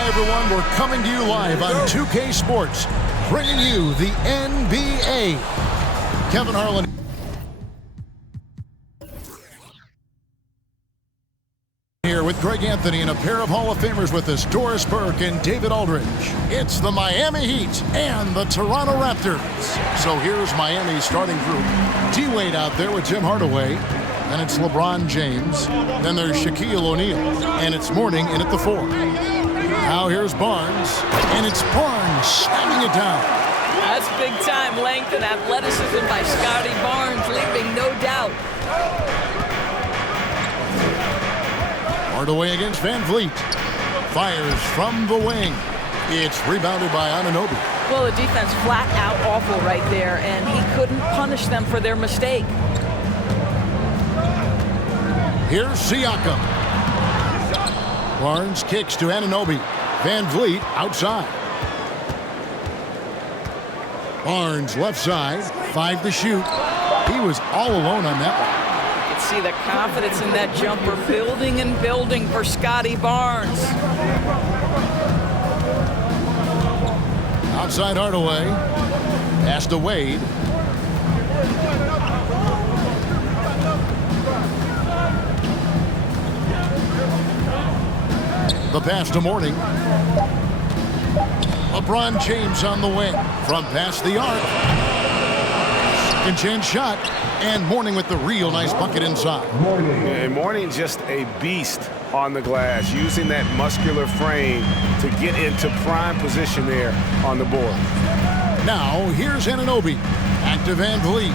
Hi, everyone. We're coming to you live on 2K Sports, bringing you the NBA. Kevin Harlan here with Greg Anthony and a pair of Hall of Famers with us, Doris Burke and David Aldridge. It's the Miami Heat and the Toronto Raptors. So here's Miami's starting group. D-Wade out there with Tim Hardaway. And it's LeBron James. Then there's Shaquille O'Neal. And it's Mourning in at the 4. Now here's Barnes. And it's Barnes slamming it down. That's big-time length and athleticism by Scotty Barnes, leaving no doubt. Hardaway against Van Vliet. Fires from the wing. It's rebounded by Anunoby. Well, the defense flat out awful right there, and he couldn't punish them for their mistake. Here's Siakam. Barnes kicks to Anunoby. Van Vliet outside. Barnes left side. 5 to shoot. He was all alone on that one. You can see the confidence in that jumper building and building for Scotty Barnes. Outside Hardaway. Pass to Wade. The pass to Mourning. LeBron James on the wing from past the arc. Second chance shot. And Mourning with the real nice bucket inside. And Mourning just a beast on the glass, using that muscular frame to get into prime position there on the board. Now here's Anunoby. Back to Van Vliet.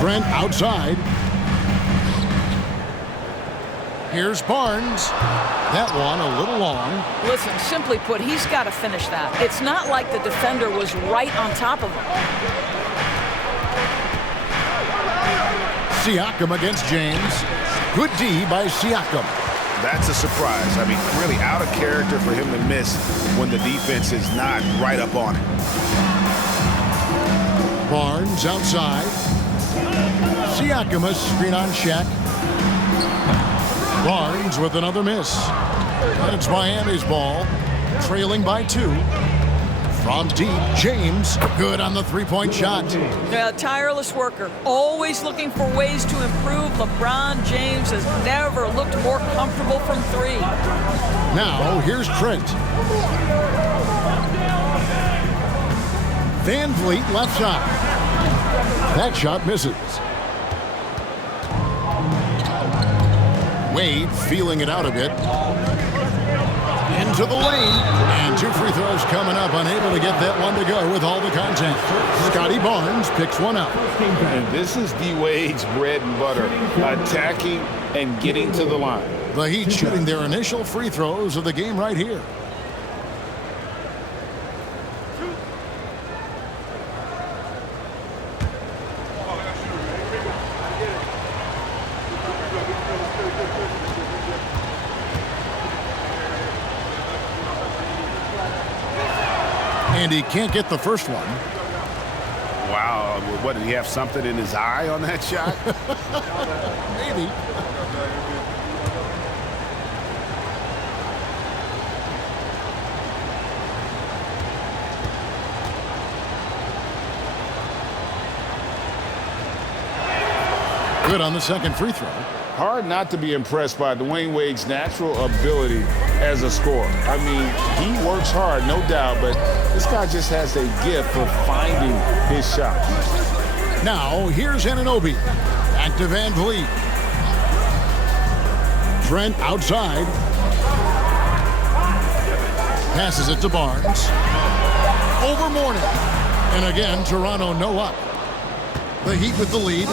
Trent outside. Here's Barnes. That one a little long. Listen, simply put, he's got to finish that. It's not like the defender was right on top of him. Siakam against James. Good D by Siakam. That's a surprise. I mean, really out of character for him to miss when the defense is not right up on it. Barnes outside. Siakam a screen on Shaq. Barnes with another miss. And it's Miami's ball, trailing by 2. From deep, James, good on the three-point shot. A tireless worker, always looking for ways to improve. LeBron James has never looked more comfortable from 3. Now, here's Trent. Van Vliet left side. That shot misses. Wade feeling it out a bit. Into the lane. And 2 free throws coming up. Unable to get that one to go with all the contact. Scotty Barnes picks one up. And this is D-Wade's bread and butter. Attacking and getting to the line. The Heat shooting their initial free throws of the game right here. And he can't get the first one. Wow, what, did he have something in his eye on that shot? Maybe. Good on the second free throw. Hard not to be impressed by Dwayne Wade's natural ability as a scorer. I mean, he works hard, no doubt, but this guy just has a gift for finding his shot. Now, here's Anunoby. Back to Van Vliet. Trent outside. Passes it to Barnes. Over Mourning. And again, Toronto no up. The Heat with the lead.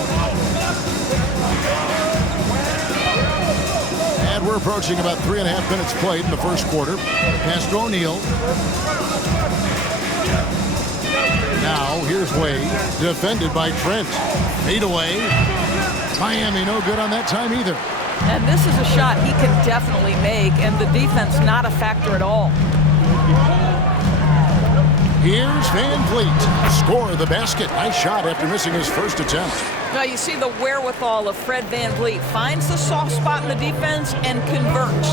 And we're approaching about 3.5 minutes played in the first quarter. Pass to O'Neal. Now, here's Wade. Defended by Trent. Fade away. Miami no good on that time either. And this is a shot he can definitely make, and the defense not a factor at all. Here's Van Vliet. Score the basket. Nice shot after missing his first attempt. Now you see the wherewithal of Fred Van Vliet. Finds the soft spot in the defense and converts.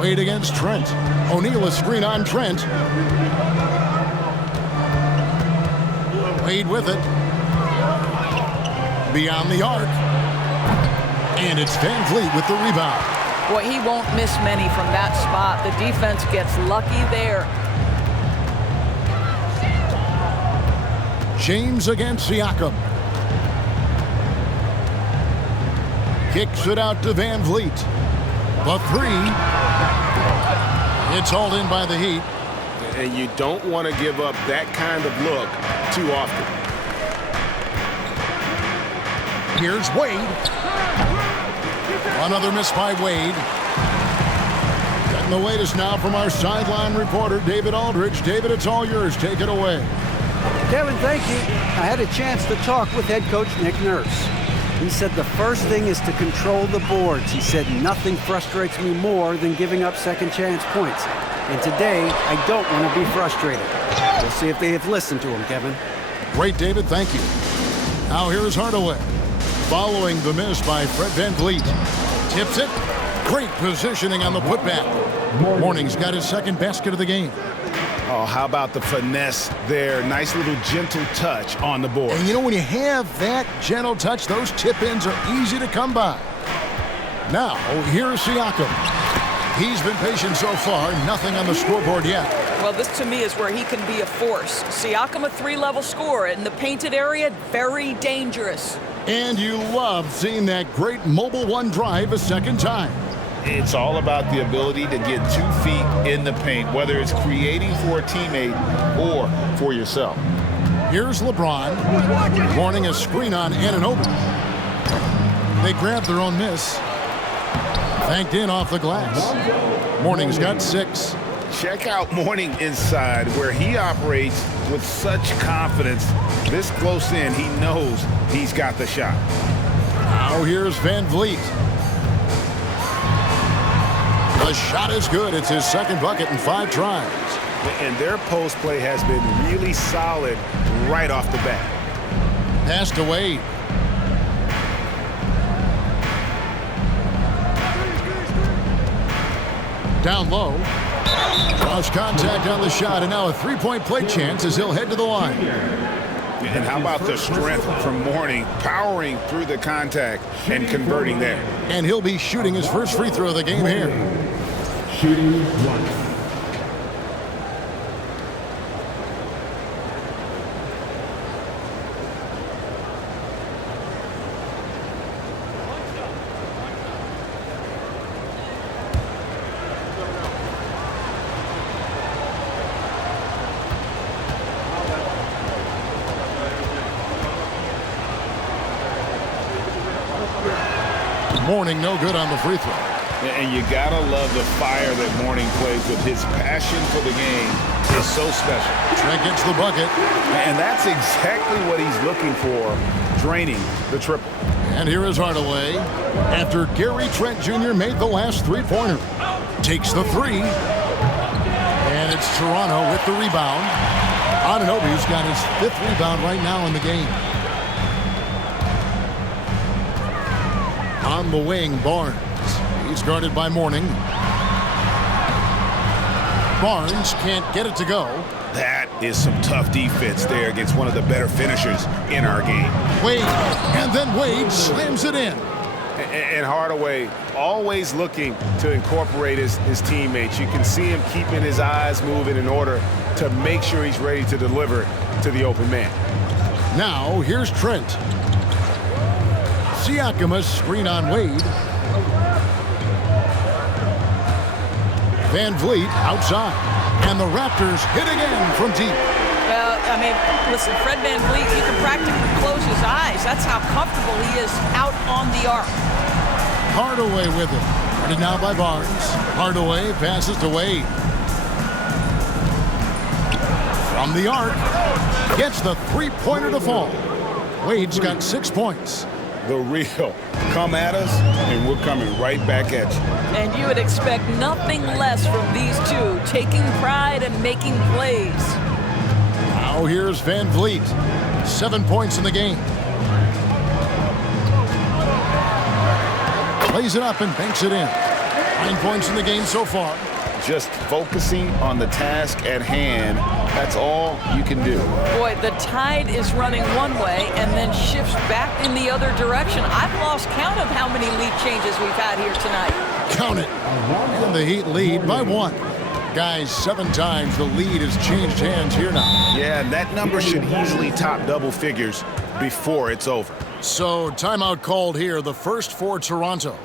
Wade against Trent. O'Neal a screen on Trent. Wade with it. Beyond the arc. And it's Van Vliet with the rebound. Boy, he won't miss many from that spot. The defense gets lucky there. James against Siakam. Kicks it out to Van Vliet. The three. It's hauled in by the Heat. And you don't want to give up that kind of look too often. Here's Wade. Another miss by Wade. Getting the latest now from our sideline reporter, David Aldridge. David, it's all yours. Take it away. Kevin, thank you. I had a chance to talk with head coach Nick Nurse. He said the first thing is to control the boards. He said nothing frustrates me more than giving up second chance points. And today, I don't want to be frustrated. We'll see if they have listened to him, Kevin. Great, David. Thank you. Now here's Hardaway. Following the miss by Fred Van Vliet. Tips it. Great positioning on the putback. Morning's got his second basket of the game. Oh, how about the finesse there? Nice little gentle touch on the board. And you know, when you have that gentle touch, those tip-ins are easy to come by. Now, here's Siakam. He's been patient so far. Nothing on the scoreboard yet. Well, this to me is where he can be a force. Siakam, a three-level scorer in the painted area, very dangerous. And you love seeing that great mobile one drive a second time. It's all about the ability to get 2 feet in the paint, whether it's creating for a teammate or for yourself. Here's LeBron. Warning a screen on Anunoby. They grab their own miss. Banked in off the glass. Morning's got 6. Check out Morning inside, where he operates with such confidence. This close in, he knows he's got the shot. Now here's Van Vliet. The shot is good. It's his second bucket in 5 tries. And their post play has been really solid right off the bat. Pass to Wade. Down low. Lost contact on the shot, and now a three-point play chance as he'll head to the line. And how about the strength from Morning, powering through the contact and converting there. And he'll be shooting his first free throw of the game here. Shooting 1. Morning no good on the free throw. And you gotta love the fire that Morning plays with. His passion for the game is so special. Trent gets the bucket. And that's exactly what he's looking for, draining the triple. And here is Hardaway. After Gary Trent Jr. made the last three-pointer. Takes the 3. And it's Toronto with the rebound. Anunoby's got his 5th rebound right now in the game. On the wing, Barnes. He's guarded by Morning. Barnes can't get it to go. That is some tough defense there against one of the better finishers in our game. Wade, and then Wade slams it in. And Hardaway always looking to incorporate his teammates. You can see him keeping his eyes moving in order to make sure he's ready to deliver to the open man. Now, here's Trent. Siakam a screen on Wade. Van Vliet outside. And the Raptors hit again from deep. Well, I mean, listen, Fred Van Vliet, you can practically close his eyes. That's how comfortable he is out on the arc. Hardaway with it. Guarded now by Barnes. Hardaway passes to Wade. From the arc. Gets the three-pointer to fall. Wade's got 6 points. the real. Come at us, and we're coming right back at you. And you would expect nothing less from these two, taking pride and making plays. Now here's Van Vliet. 7 points in the game. Plays it up and banks it in. 9 points in the game so far. Just focusing on the task at hand, that's all you can do. Boy, the tide is running one way and then shifts back in the other direction. I've lost count of how many lead changes we've had here tonight. Count it. And the Heat lead by 1. Guys, 7 times the lead has changed hands here now. Yeah, and that number should easily top double figures before it's over. So, timeout called here, the first for Toronto.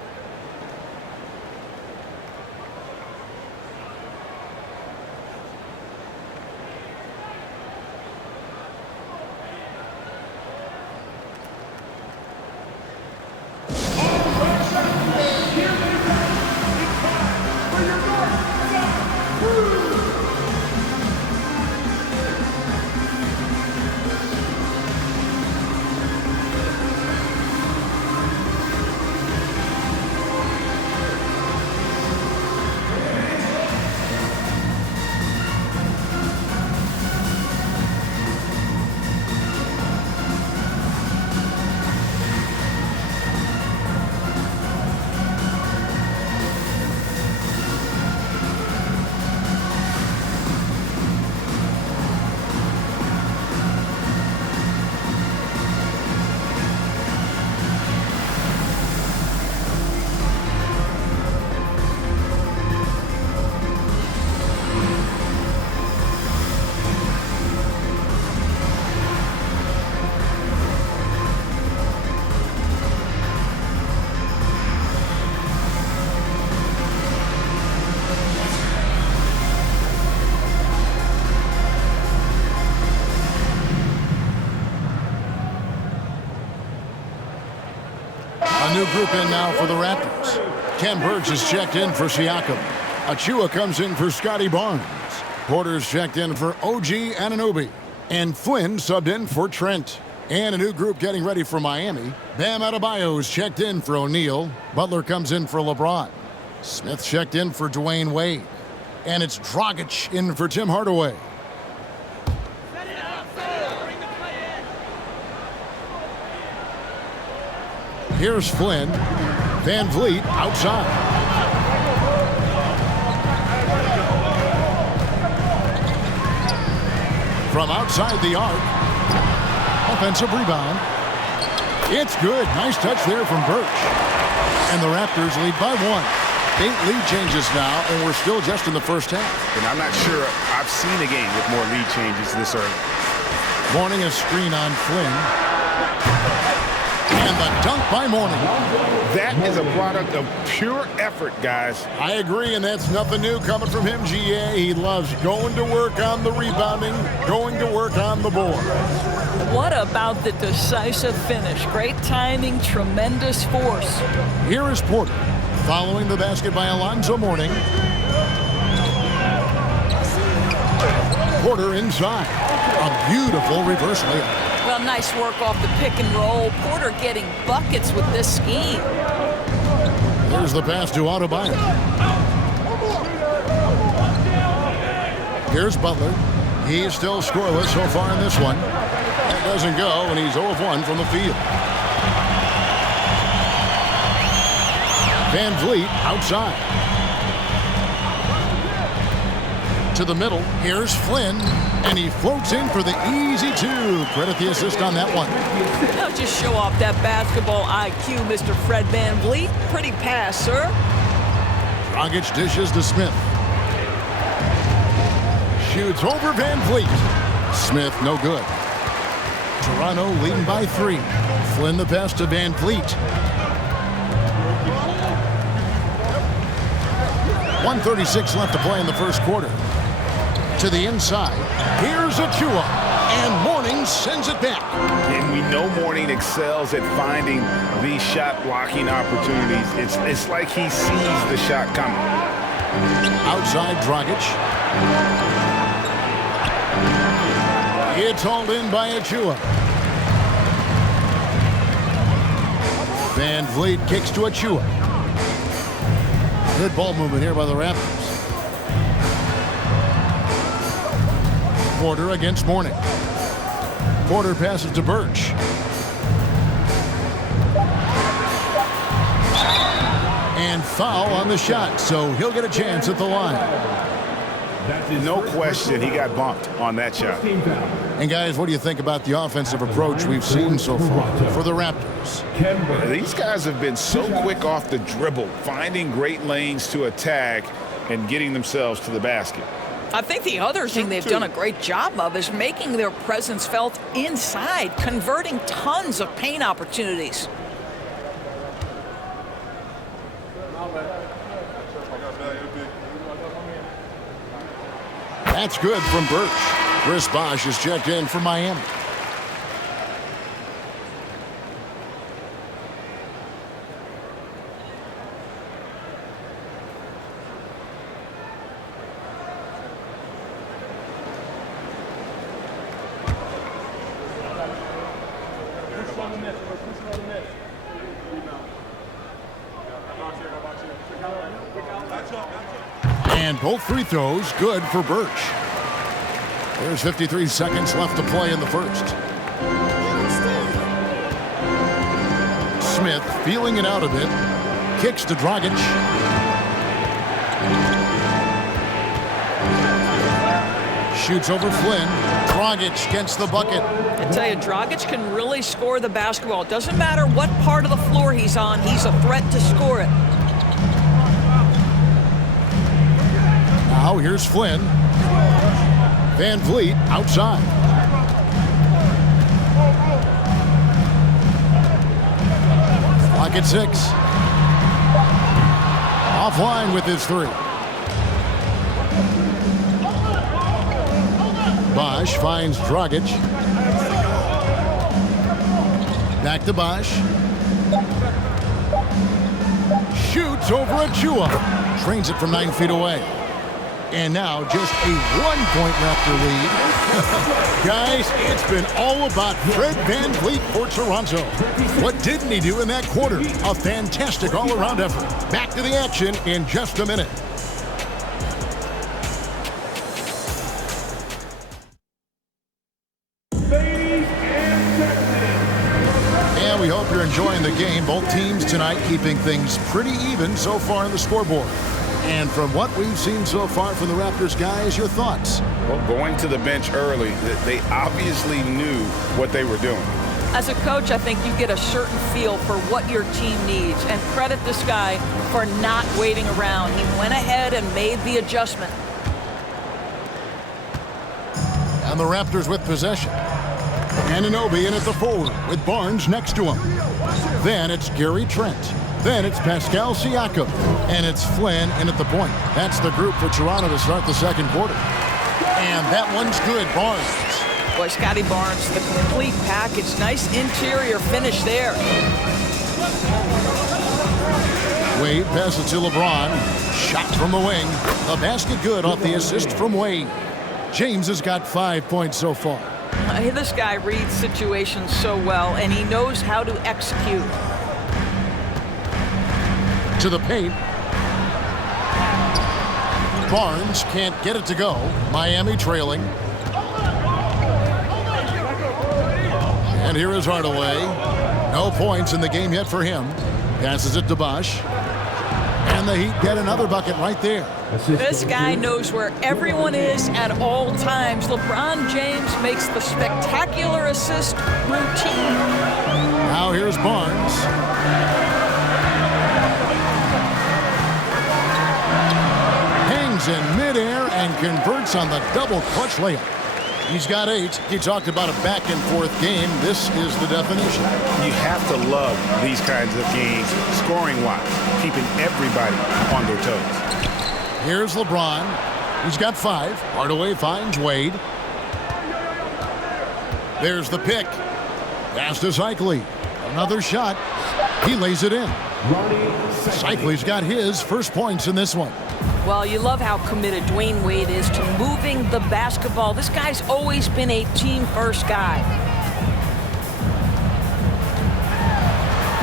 A new group in now for the Raptors. Ken Burge is checked in for Siakam. Achua comes in for Scotty Barnes. Porter's checked in for OG Anunoby. And Flynn subbed in for Trent. And a new group getting ready for Miami. Bam Adebayo is checked in for O'Neal. Butler comes in for LeBron. Smith checked in for Dwayne Wade. And it's Dragic in for Tim Hardaway. Here's Flynn. Van Vliet outside. From outside the arc. Offensive rebound. It's good. Nice touch there from Birch. And the Raptors lead by 1. 8 lead changes now, and we're still just in the first half. And I'm not sure I've seen a game with more lead changes this early. Mourning a screen on Flynn. And the dunk by Mourning. That is a product of pure effort, guys. I agree, and that's nothing new coming from him, GA. He loves going to work on the rebounding, going to work on the board. What about the decisive finish? Great timing, tremendous force. Here is Porter, following the basket by Alonzo Mourning. Porter inside. A beautiful reverse layup. Well, nice work off the pick and roll. Porter getting buckets with this scheme. There's the pass to Adebayo. Here's Butler. He's still scoreless so far in this one. That doesn't go, and he's 0 of 1 from the field. Van Vliet outside. To the middle. Here's Flynn. And he floats in for the easy 2. Credit the assist on that one. Now just show off that basketball IQ, Mr. Fred Van Vliet. Pretty pass, sir. Dragic dishes to Smith. Shoots over Van Vliet. Smith, no good. Toronto leading by 3. Flynn the pass to Van Vliet. 1:36 left to play in the first quarter. To the inside. Here's Achua. And Mourning sends it back. And we know Mourning excels at finding these shot blocking opportunities. It's like he sees the shot coming. Outside Dragic. It's hauled in by Achua. Van Vliet kicks to Achua. Good ball movement here by the Raptors. Porter against Mourning. Porter passes to Birch. And foul on the shot, so he'll get a chance at the line. No question, he got bumped on that shot. And guys, what do you think about the offensive approach we've seen so far for the Raptors? These guys have been so quick off the dribble, finding great lanes to attack and getting themselves to the basket. I think the other thing they've done a great job of is making their presence felt inside, converting tons of paint opportunities. That's good from Birch. Chris Bosh is checked in for Miami. And both free throws good for Birch. There's 53 seconds left to play in the first. Smith feeling it out a bit. Kicks to Dragic. Shoots over Flynn. Dragic gets the bucket. I tell you, Dragic can really score the basketball. It doesn't matter what part of the floor he's on, he's a threat to score it. Now here's Flynn. Van Vliet outside. Clock at 6. Offline with his 3. Bosh finds Dragic. Back to Bosh. Shoots over Achua. Trains it from 9 feet away. And now just a 1-point Raptor lead. Guys, it's been all about Fred Van Vliet for Toronto. What didn't he do in that quarter? A fantastic all-around effort. Back to the action in just a minute. And we hope you're enjoying the game. Both teams tonight keeping things pretty even so far on the scoreboard. And from what we've seen so far from the Raptors, guys, your thoughts? Well, going to the bench early, they obviously knew what they were doing. As a coach, I think you get a certain feel for what your team needs, and credit this guy for not waiting around. He went ahead and made the adjustment. And the Raptors with possession. Anunoby in at the forward with Barnes next to him. Then it's Gary Trent. Then it's Pascal Siakam. And it's Flynn in at the point. That's the group for Toronto to start the second quarter. And that one's good, Barnes. Boy, Scotty Barnes, the complete package. Nice interior finish there. Wade passes to LeBron. Shot from the wing. The basket good off the assist from Wade. James has got 5 points so far. This guy reads situations so well, and he knows how to execute. To the paint. Barnes can't get it to go. Miami trailing. And here is Hardaway. No points in the game yet for him. Passes it to Bosh. And the Heat get another bucket right there. This guy knows where everyone is at all times. LeBron James makes the spectacular assist routine. Now here's Barnes. Hangs in midair and converts on the double clutch layup. He's got 8. He talked about a back-and-forth game. This is the definition. You have to love these kinds of games, scoring-wise, keeping everybody on their toes. Here's LeBron. He's got 5. Hardaway finds Wade. There's the pick. Pass to Cycli. Another shot. He lays it in. Cycli's got his first points in this one. Well, you love how committed Dwayne Wade is to moving the basketball. This guy's always been a team-first guy.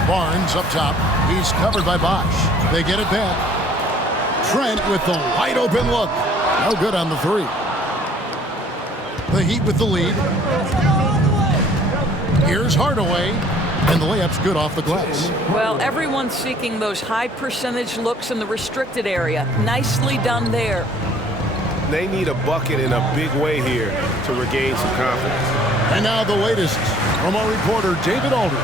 Barnes up top. He's covered by Bosch. They get it back. Trent with the wide open look. No good on the three. The Heat with the lead. Here's Hardaway. And the layup's good off the glass. Well, everyone's seeking those high percentage looks in the restricted area. Nicely done there. They need a bucket in a big way here to regain some confidence. And now the latest from our reporter, David Aldridge.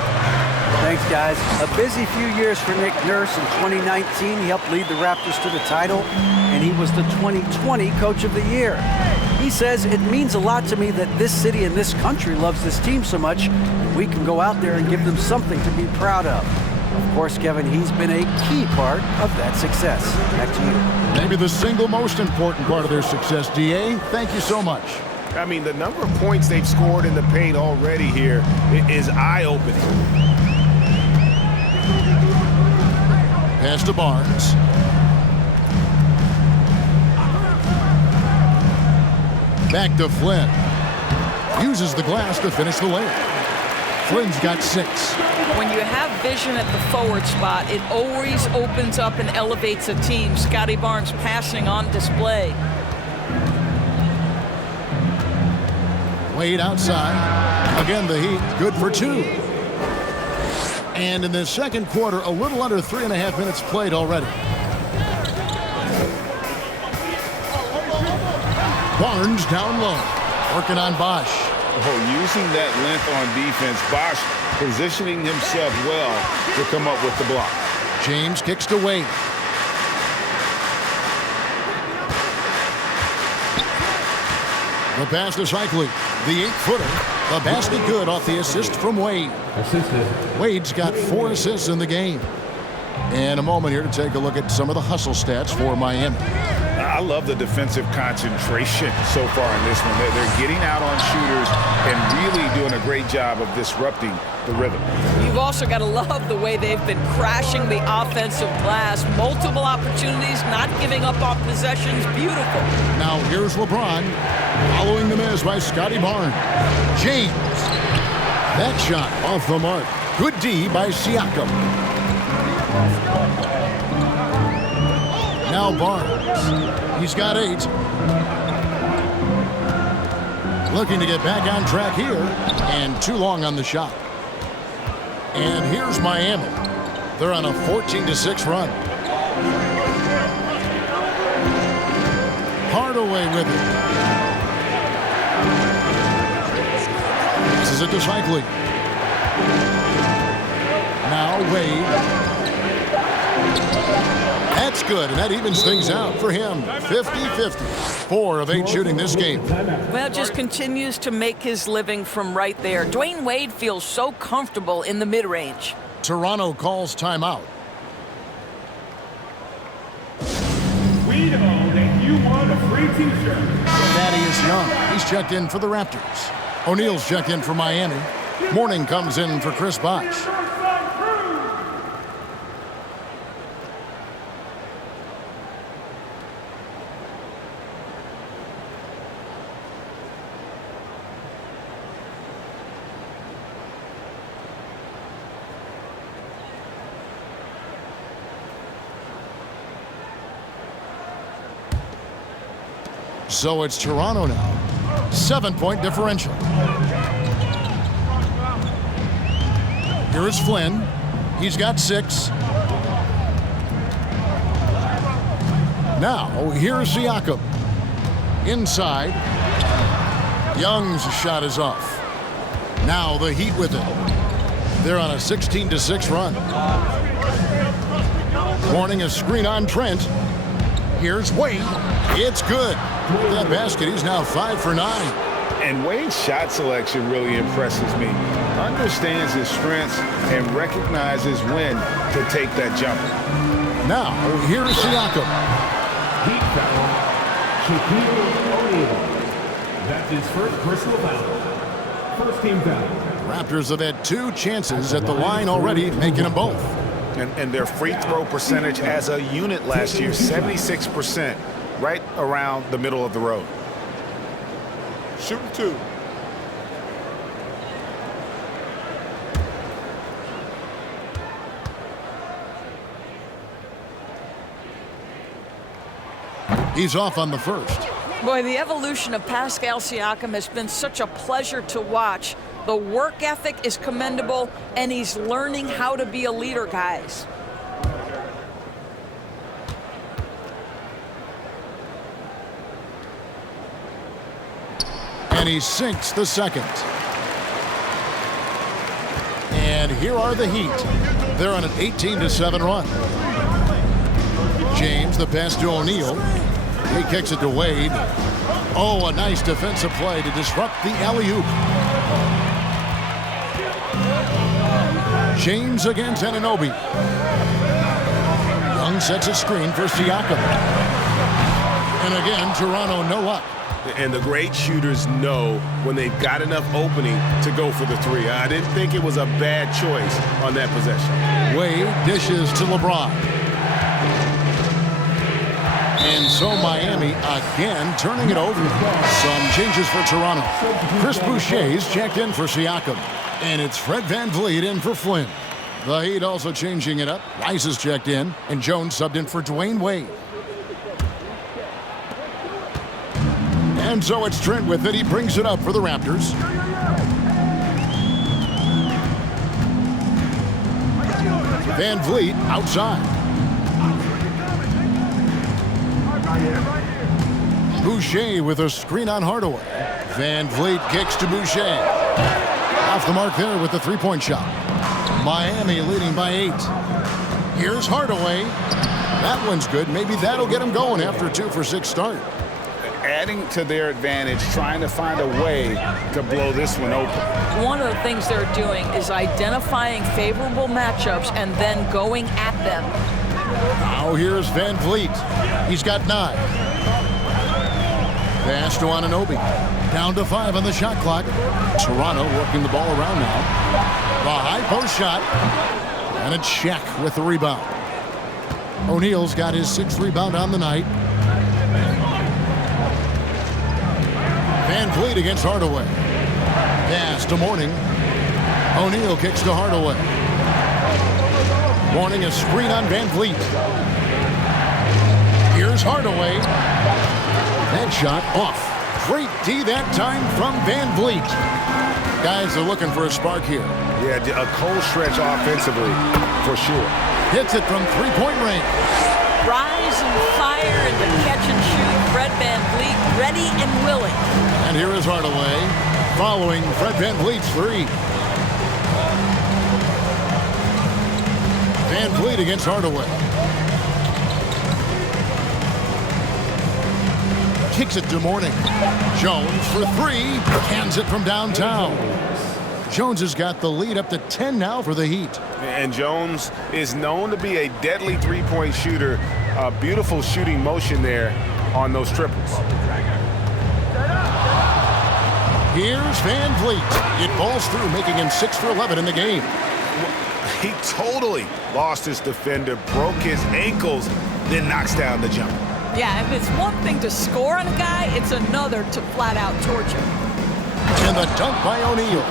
Thanks, guys. A busy few years for Nick Nurse. In 2019, he helped lead the Raptors to the title, and he was the 2020 Coach of the Year. He says, it means a lot to me that this city and this country loves this team so much, and we can go out there and give them something to be proud of. Of course, Kevin, he's been a key part of that success. Back to you. Maybe the single most important part of their success, D.A. Thank you so much. I mean, the number of points they've scored in the paint already here is eye-opening. Pass to Barnes. Back to Flynn. Uses the glass to finish the layup. Flynn's got 6. When you have vision at the forward spot, it always opens up and elevates a team. Scotty Barnes passing on display. Wade outside. Again, the Heat good for 2. And in the second quarter, a little under 3.5 minutes played already. Barnes down low. Working on Bosch. Oh, using that length on defense, Bosch positioning himself well to come up with the block. James kicks to Wade. The pass to Shikely. The 8-footer. The basket good off the assist from Wade. Wade's got 4 assists in the game. And a moment here to take a look at some of the hustle stats for Miami. I love the defensive concentration so far in this one. They're getting out on shooters and really doing a great job of disrupting the rhythm. You've also got to love the way they've been crashing the offensive glass. Multiple opportunities, not giving up on possessions. Beautiful. Now here's LeBron following the miss by Scotty Barnes. James. That shot off the mark. Good D by Siakam. Now Barnes. He's got 8. Looking to get back on track here. And too long on the shot. And here's Miami. They're on a 14-6 run. Hardaway with it. This is it to Shikely. Now Wade. That's good, and that evens things out for him. 50-50. 4 of 8 shooting this game. Well, just continues to make his living from right there. Dwayne Wade feels so comfortable in the mid-range. Toronto calls timeout. We know that you want a free t-shirt. Thaddeus Young, he's checked in for the Raptors. O'Neal's checked in for Miami. Mourning comes in for Chris Bosh. So it's Toronto now. 7-point differential. Here is Flynn. He's got 6. Now, here's Siakam. Inside. Young's shot is off. Now the Heat with it. They're on a 16-6 run. Warning a screen on Trent. Here's Wade. It's good. With that basket, he's now 5 for 9. And Wade's shot selection really impresses me. Understands his strengths and recognizes when to take that jumper. Now, here's Siakam. Heat foul. Shaquille O'Neal. That's his first personal foul. First team foul. Raptors have had 2 chances at the line already, making them both. And their free throw percentage as a unit last year, 76%, right around the middle of the road. Shooting 2. He's off on the first. Boy, the evolution of Pascal Siakam has been such a pleasure to watch. The work ethic is commendable, and he's learning how to be a leader, guys. And he sinks the second. And here are the Heat. They're on an 18-7 run. James, the pass to O'Neal. He kicks it to Wade. Oh, a nice defensive play to disrupt the alley-oop. James against Anunoby. Young sets a screen for Siakam. And again, Toronto no luck. And the great shooters know when they've got enough opening to go for the three. I didn't think it was a bad choice on that possession. Wade dishes to LeBron. And so Miami again turning it over. Some changes for Toronto. Chris Boucher's checked in for Siakam. And it's Fred VanVleet in for Flynn. The Heat also changing it up. Rice is checked in. And Jones subbed in for Dwayne Wade. And so it's Trent with it. He brings it up for the Raptors. VanVleet outside. Boucher with a screen on Hardaway. VanVleet kicks to Boucher. Off the mark there with the three-point shot. Miami leading by 8. Here's Hardaway. That one's good. Maybe that'll get him going after a 2-for-6 start. Adding to their advantage, trying to find a way to blow this one open. One of the things they're doing is identifying favorable matchups and then going at them. Now here's VanVleet. He's got 9. Pass to Anunoby. Down to 5 on the shot clock. Toronto working the ball around now. The high post shot. And a check with the rebound. O'Neal's got his 6th rebound on the night. VanVleet against Hardaway. Pass to Mourning. O'Neal kicks to Hardaway. Mourning a screen on VanVleet. Here's Hardaway. That shot off. Great D that time from VanVleet. Guys are looking for a spark here. Yeah, a cold stretch offensively, for sure. Hits it from three-point range. Rise and fire in the catch and shoot. Fred VanVleet ready and willing. And here is Hardaway following Fred VanVleet's 3. VanVleet against Hardaway. Kicks it to Mourning. Jones for 3. Hands it from downtown. Jones has got the lead up to 10 now for the Heat. And Jones is known to be a deadly three-point shooter. A beautiful shooting motion there on those triples. Here's VanVleet. It falls through, making him 6 for 11 in the game. He totally lost his defender, broke his ankles, then knocks down the jumper. Yeah, if it's one thing to score on a guy, it's another to flat out torture. And the dunk by O'Neal.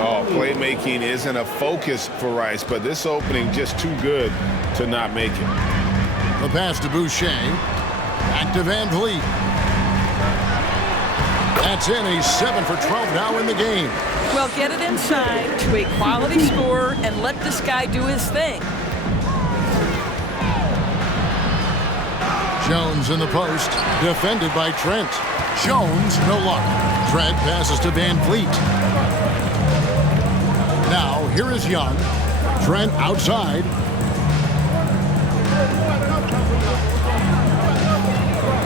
Oh, playmaking isn't a focus for Rice, but this opening just too good to not make it. The pass to Boucher. Back to VanVleet. That's in. He's 7 for 12 now in the game. Well, get it inside to a quality scorer and let this guy do his thing. Jones in the post, defended by Trent. Jones, no luck. Trent passes to VanVleet. Now, here is Young. Trent outside.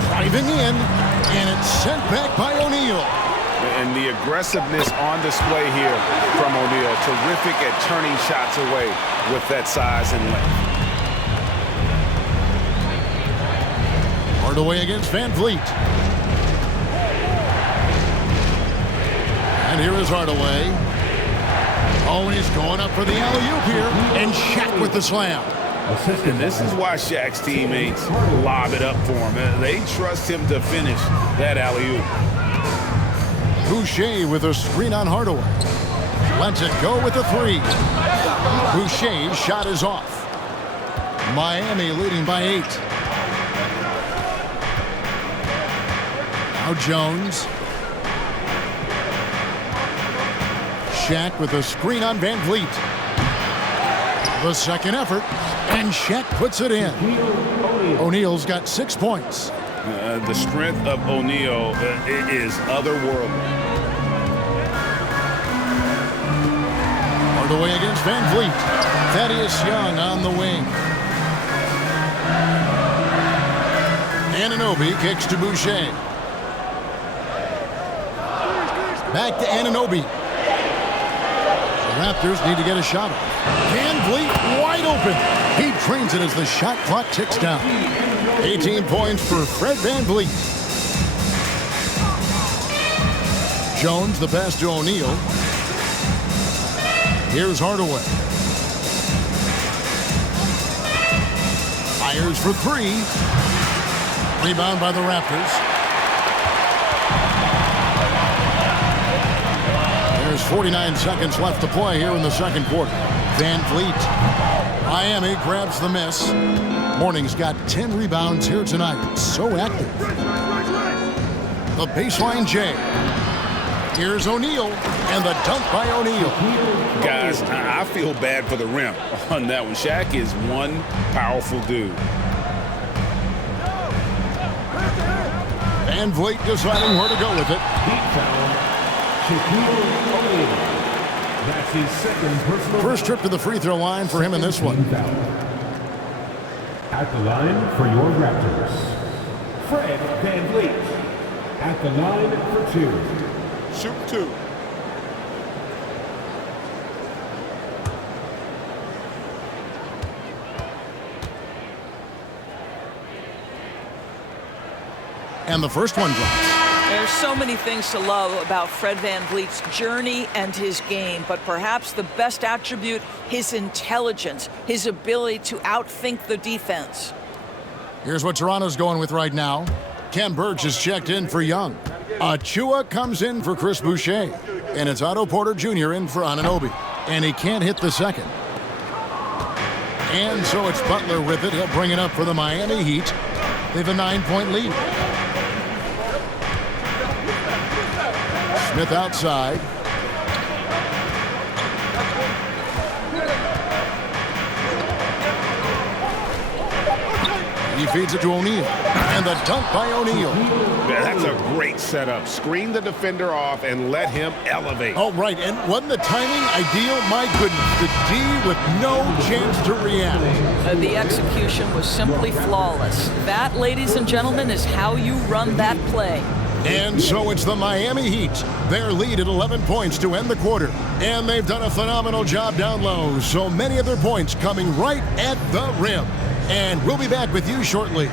Driving in, and it's sent back by O'Neal. And the aggressiveness on display here from O'Neal. Terrific at turning shots away with that size and length. Hardaway against VanVleet. And here is Hardaway. Oh, and he's going up for the alley-oop here. And Shaq with the slam. And this is why Shaq's teammates lob it up for him. They trust him to finish that alley-oop. Boucher with a screen on Hardaway. Lets it go with a 3. Boucher's shot is off. Miami leading by 8. Now Jones. Shaq with a screen on Van Vliet. The second effort, and Shaq puts it in. O'Neal's got 6 points. The strength of O'Neal is otherworldly. Hardaway against Van Vliet. Thaddeus Young on the wing. Anunoby kicks to Boucher. Back to Anunoby. The Raptors need to get a shot off. Van Vliet wide open. He drains it as the shot clock ticks down. 18 points for Fred Van Vliet. Jones, the pass to O'Neal. Here's Hardaway. Fires for three. Rebound by the Raptors. There's 49 seconds left to play here in the second quarter. Van Vliet. Miami grabs the miss. Morning's got 10 rebounds here tonight. So active. The baseline J. Here's O'Neal, and the dunk by O'Neal. Guys, I feel bad for the rim on that one. Shaq is one powerful dude. Van Vliet deciding where to go with it. That's his second personal. First trip to the free throw line for him in this one. At the line for your Raptors, Fred Van Vliet. At the line for two. Shoot two. And the first one drops. There's so many things to love about Fred Van Vliet's journey and his game, but perhaps the best attribute, his intelligence, his ability to outthink the defense. Here's what Toronto's going with right now. Ken Burch is checked in for Young. Achua comes in for Chris Boucher. And it's Otto Porter Jr. in for Anunoby. And he can't hit the second. And so it's Butler with it. He'll bring it up for the Miami Heat. They have a 9-point lead. Smith outside. He feeds it to O'Neal. And the dunk by O'Neal. That's a great setup. Screen the defender off and let him elevate. Oh, right. And wasn't the timing ideal? My goodness. The D with no chance to react. The execution was simply flawless. That, ladies and gentlemen, is how you run that play. And so it's the Miami Heat. Their lead at 11 points to end the quarter. And they've done a phenomenal job down low. So many of their points coming right at the rim. And we'll be back with you shortly.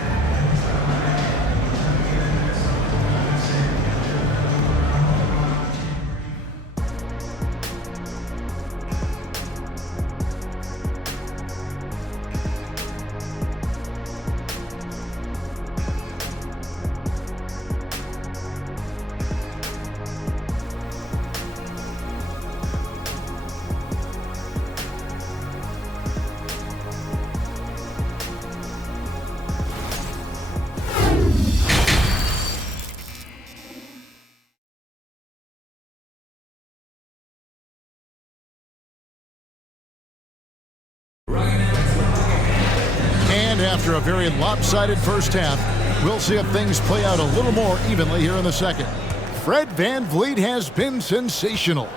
And after a very lopsided first half, we'll see if things play out a little more evenly here in the second. Fred Van Vliet has been sensational.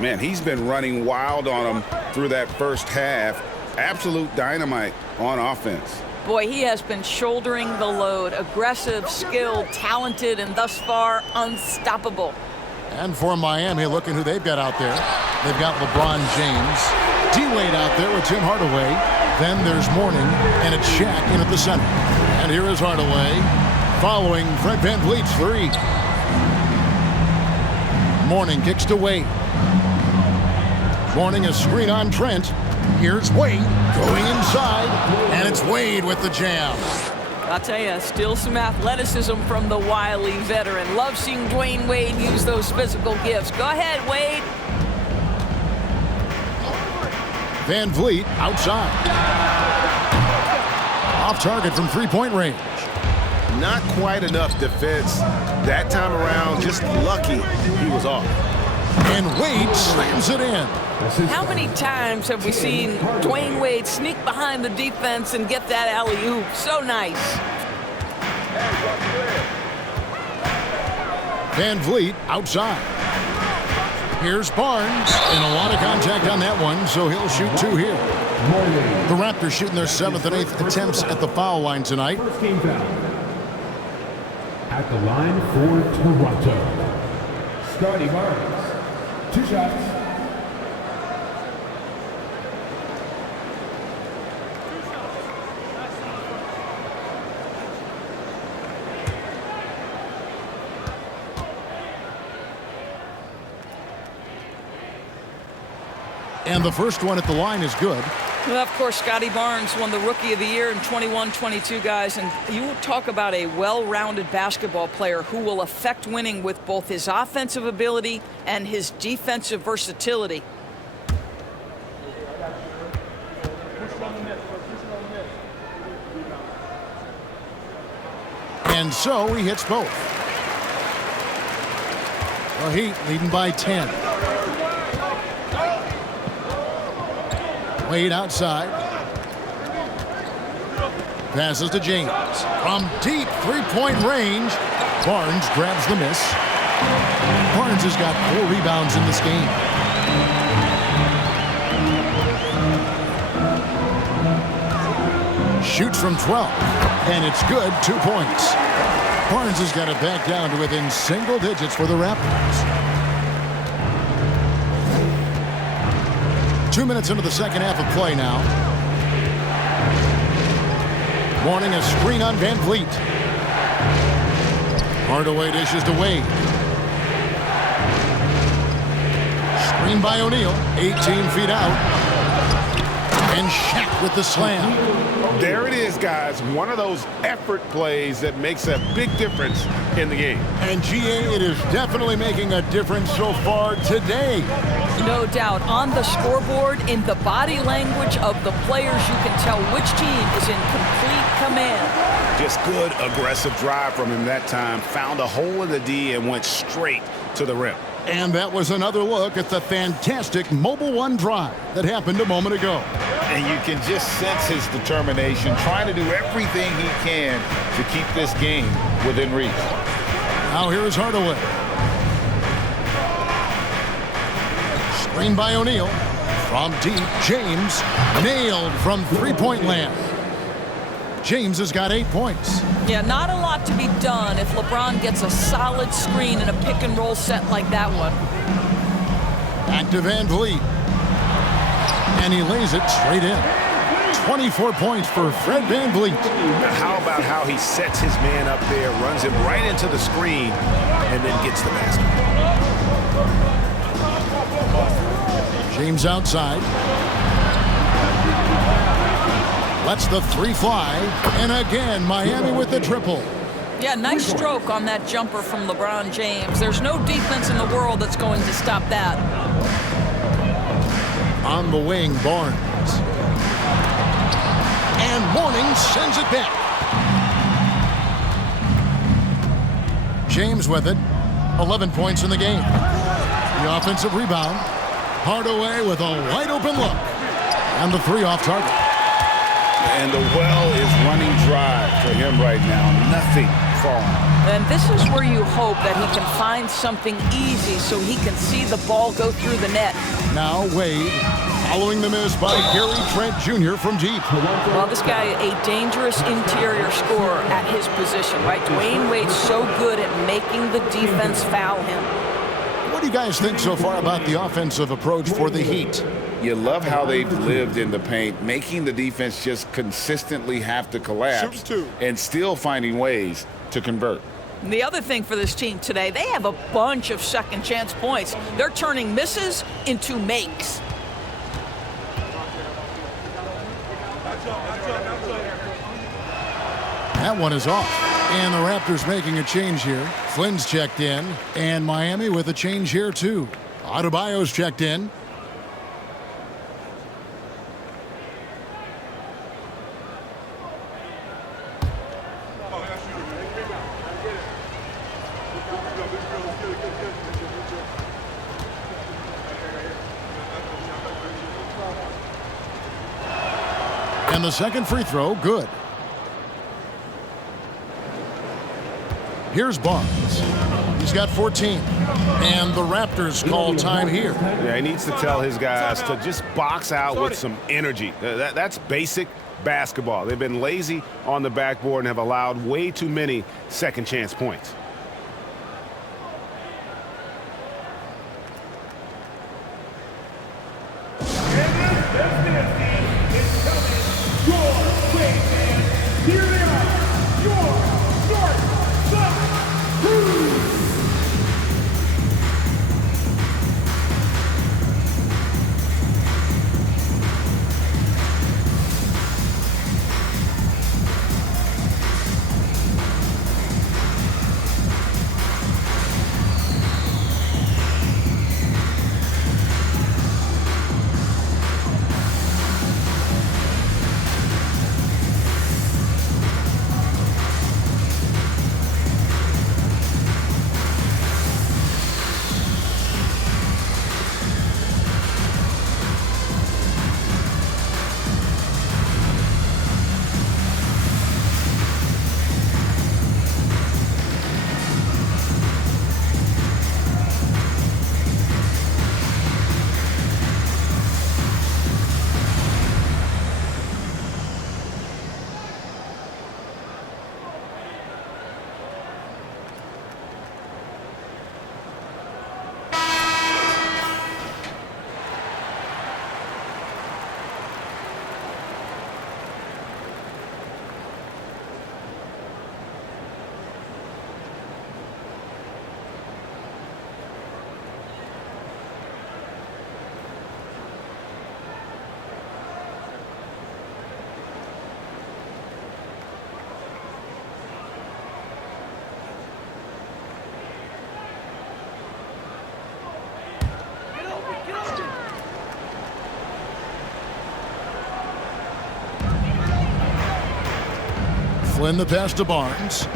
Man, he's been running wild on him through that first half. Absolute dynamite on offense. Boy, he has been shouldering the load. Aggressive, skilled, talented, and thus far unstoppable. And for Miami, look at who they've got out there. They've got LeBron James. D-Wade out there with Tim Hardaway. Then there's Morning, and it's Shaq in at the center. And here is Hardaway following Fred Van Vliet's three. Morning kicks to Wade. Morning a screen on Trent. Here's Wade going inside, and it's Wade with the jam. I'll tell you, still some athleticism from the wily veteran. Love seeing Dwayne Wade use those physical gifts. Go ahead, Wade. Van Vliet outside. Off target from three-point range. Not quite enough defense that time around. Just lucky he was off. And Wade slams it in. How many times have we seen Dwayne Wade sneak behind the defense and get that alley-oop? So nice. Van Vliet outside. Here's Barnes, and a lot of contact on that one, so he'll shoot 2 here. The Raptors shooting their 7th and 8th attempts at the foul line tonight. First team foul. At the line for Toronto, Scotty Barnes. 2 shots. And the first one at the line is good. Well, of course, Scotty Barnes won the Rookie of the Year in 21-22, guys. And you talk about a well-rounded basketball player who will affect winning with both his offensive ability and his defensive versatility. And so he hits both. The Heat leading by 10. Wade outside. Passes to James. From deep three-point range. Barnes grabs the miss. Barnes has got 4 rebounds in this game. Shoots from 12. And it's good, 2 points. Barnes has got it back down to within single digits for the Raptors. 2 minutes into the second half of play now. Warning, a screen on Van Vliet. Hardaway dishes to Wade. Screen by O'Neal, 18 feet out. And Shaq with the slam. There it is, guys. One of those effort plays that makes a big difference in the game. And GA, it is definitely making a difference so far today. No doubt. On the scoreboard, in the body language of the players, you can tell which team is in complete command. Just good, aggressive drive from him that time. Found a hole in the D and went straight to the rim. And that was another look at the fantastic Mobile One drive that happened a moment ago. And you can just sense his determination, trying to do everything he can to keep this game within reach. Now here's Hardaway. Screen by O'Neal. From deep, James nailed from three-point land. James has got 8 points. Yeah, not a lot to be done if LeBron gets a solid screen in a pick-and-roll set like that one. Back to Van Vliet. And he lays it straight in. 24 points for Fred Van Vliet. How about how he sets his man up there, runs him right into the screen, and then gets the basket. James outside. Lets the 3 fly. And again, Miami with the triple. Yeah, nice stroke on that jumper from LeBron James. There's no defense in the world that's going to stop that. On the wing, Barnes. And Mourning sends it back. James with it. 11 points in the game. The offensive rebound. Hardaway with a wide open look. And the 3 off target. And the well is running dry for him right now. Nothing falling. And this is where you hope that he can find something easy so he can see the ball go through the net. Now Wade, following the miss by Gary Trent Jr. from deep. Well, this guy, a dangerous interior scorer at his position, right? Dwayne Wade's so good at making the defense foul him. What do you guys think so far about the offensive approach for the Heat? You love how they've lived in the paint, making the defense just consistently have to collapse and still finding ways to convert. And the other thing for this team today, they have a bunch of second chance points. They're turning misses into makes. That one is off. And the Raptors making a change here. Flynn's checked in. And Miami with a change here too. Adebayo's checked in. And the second free throw, good. Here's Barnes. He's got 14. And the Raptors call time here. Yeah, he needs to tell his guys to just box out with some energy. That's basic basketball. They've been lazy on the backboard and have allowed way too many second chance points. Flynn the pass to Barnes.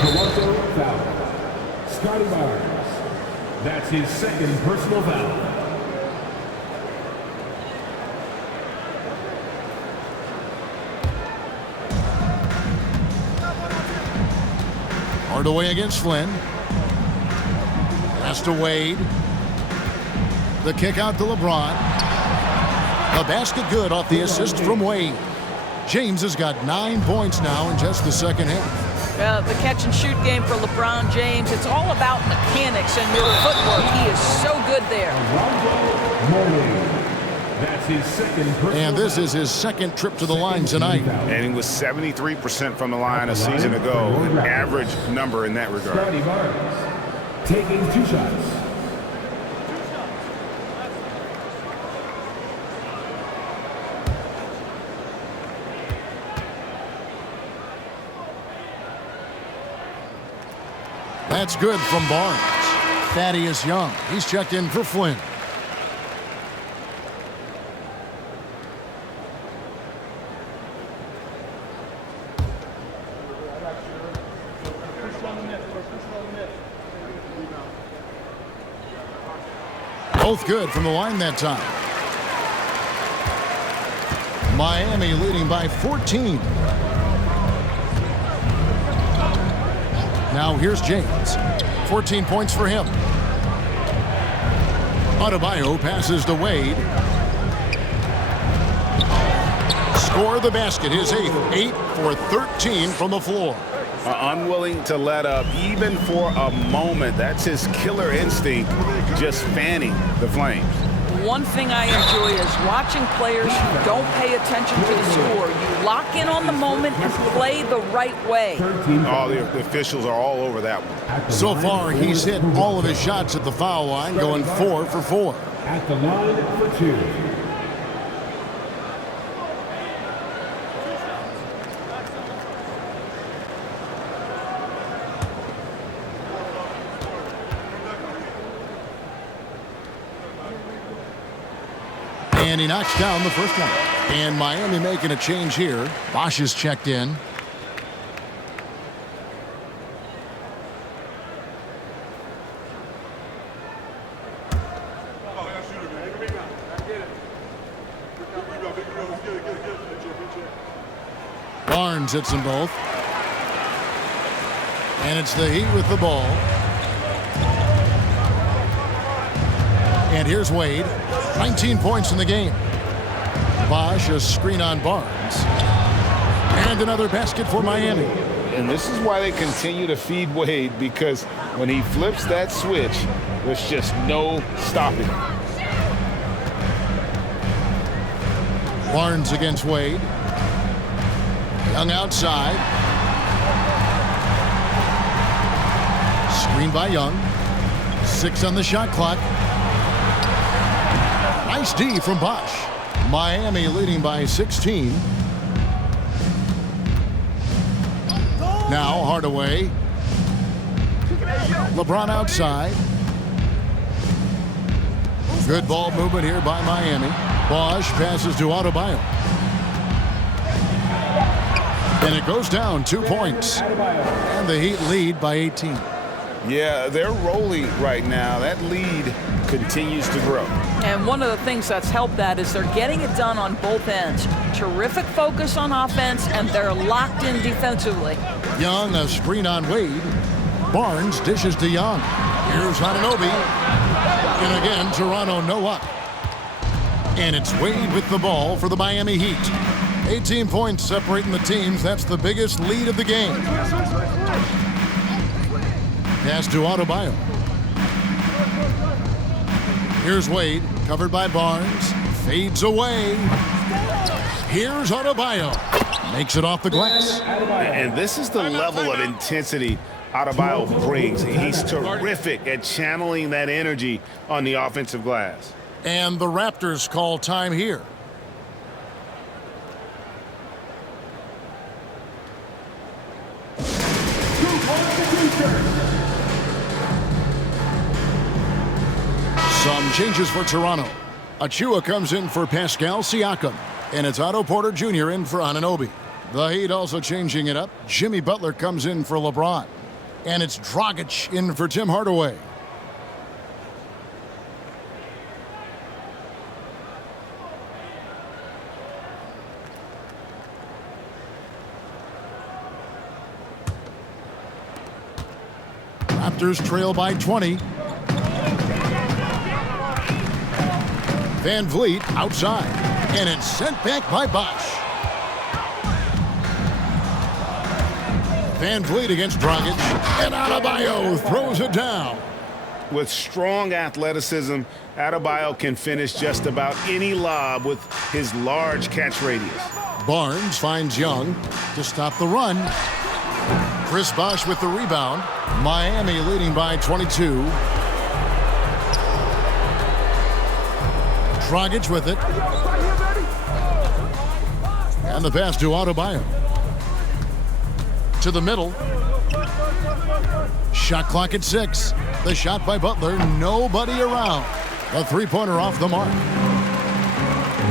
Toronto foul. Scotty Barnes. That's his second personal foul. Hardaway against Flynn. Pass to Wade. The kick out to LeBron. A basket good off the assist from Wade. James has got 9 points now in just the second half. The catch and shoot game for LeBron James, it's all about mechanics and your footwork. He is so good there. That's his second personal And this is his second trip to the line tonight. And he was 73% from the line a season ago. An average number in that regard. Scotty Barnes taking 2 shots. That's good from Barnes. Thaddeus Young, he's checked in for Flynn. Both good from the line that time. Miami leading by 14. Now here's James. 14 points for him. Adebayo passes to Wade. Score the basket, his 8th. 8 for 13 from the floor. Unwilling to let up even for a moment. That's his killer instinct, just fanning the flames. One thing I enjoy is watching players who don't pay attention to the score. You lock in on the moment and play the right way. Oh, the officials are all over that one. So far, he's hit all of his shots at the foul line, going 4 for 4. At the line for 2. And he knocks down the first one. And Miami making a change here. Bosch is checked in. Barnes hits them both. And it's the Heat with the ball. And here's Wade. 19 points in the game. Bosch, a screen on Barnes. And another basket for Miami. And this is why they continue to feed Wade, because when he flips that switch, there's just no stopping. Barnes against Wade. Young outside. Screen by Young. 6 on the shot clock. Nice D from Bosch. Miami leading by 16. Now Hardaway. LeBron outside. Good ball movement here by Miami. Bosch passes to Adebayo. And it goes down 2 points. And the Heat lead by 18. Yeah, they're rolling right now. That lead continues to grow. And one of the things that's helped that is they're getting it done on both ends. Terrific focus on offense, and they're locked in defensively. Young, a screen on Wade. Barnes dishes to Young. Here's Anunoby. And again, Toronto no up. And it's Wade with the ball for the Miami Heat. 18 points separating the teams. That's the biggest lead of the game. Pass to Adebayo. Here's Wade, covered by Barnes. Fades away. Here's Adebayo. Makes it off the glass. And this is the level of intensity Adebayo brings. He's terrific at channeling that energy on the offensive glass. And the Raptors call time here. Some changes for Toronto. Achua comes in for Pascal Siakam. And it's Otto Porter Jr. in for Anunoby. The Heat also changing it up. Jimmy Butler comes in for LeBron. And it's Dragic in for Tim Hardaway. Raptors trail by 20. Van Vliet outside. And it's sent back by Bosch. Van Vliet against Dragic. And Adebayo throws it down. With strong athleticism, Adebayo can finish just about any lob with his large catch radius. Barnes finds Young to stop the run. Chris Bosch with the rebound. Miami leading by 22. Dragic with it. And the pass to Adebayo. To the middle. Shot clock at 6. The shot by Butler. Nobody around. A three-pointer off the mark.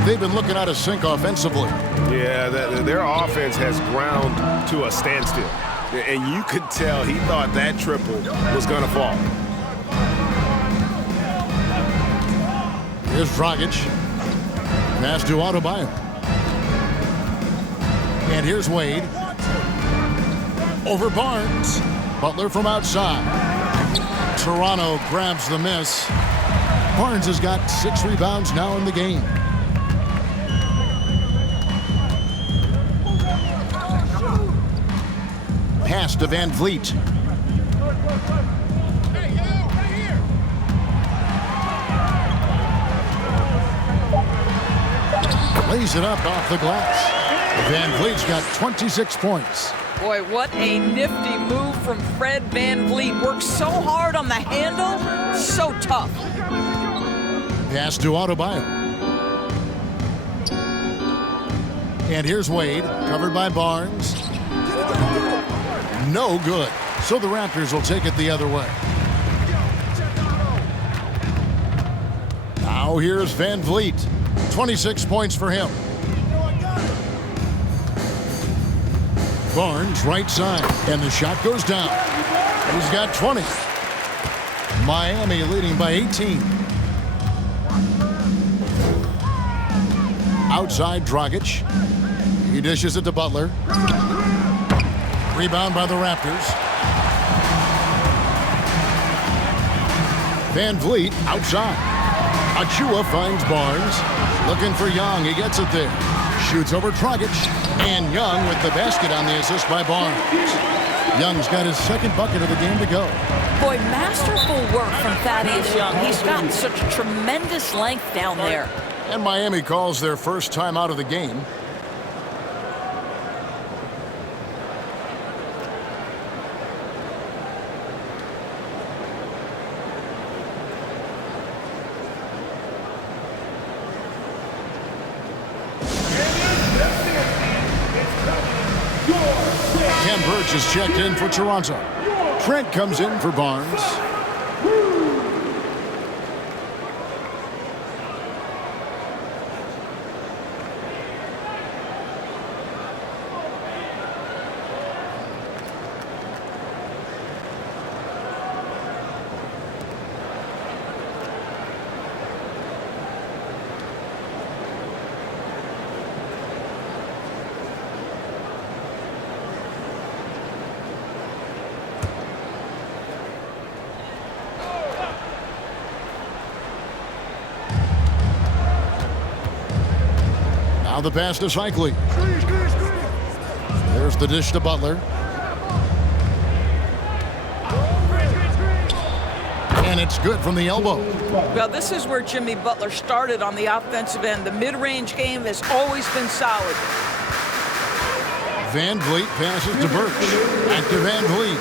They've been looking out of sync offensively. Yeah, their offense has ground to a standstill. And you could tell he thought that triple was going to fall. Here's Dragic. Pass to Adebayo. And here's Wade. Over Barnes. Butler from outside. Toronto grabs the miss. Barnes has got 6 rebounds now in the game. Pass to Van Vliet. Lays it up off the glass. Van Vliet's got 26 points. Boy, what a nifty move from Fred Van Vliet. Works so hard on the handle, so tough. Pass to Adebayo. And here's Wade, covered by Barnes. No good. So the Raptors will take it the other way. Now here's Van Vliet. 26 points for him. Barnes right side, and the shot goes down. He's got 20. Miami leading by 18. Outside Dragic. He dishes it to Butler. Rebound by the Raptors. Van Vliet outside. Achua finds Barnes. Looking for Young. He gets it there. Shoots over Dragic. And Young with the basket on the assist by Barnes. Young's got his second bucket of the game to go. Boy, masterful work from Thaddeus Young. He's got such tremendous length down there. And Miami calls their first time out of the game. Ken Birch is checked in for Toronto. Trent comes in for Barnes. Now the pass to Cycli. There's the dish to Butler. And it's good from the elbow. Well, this is where Jimmy Butler started on the offensive end. The mid-range game has always been solid. Van Vliet passes to Birch. Back to Van Vliet.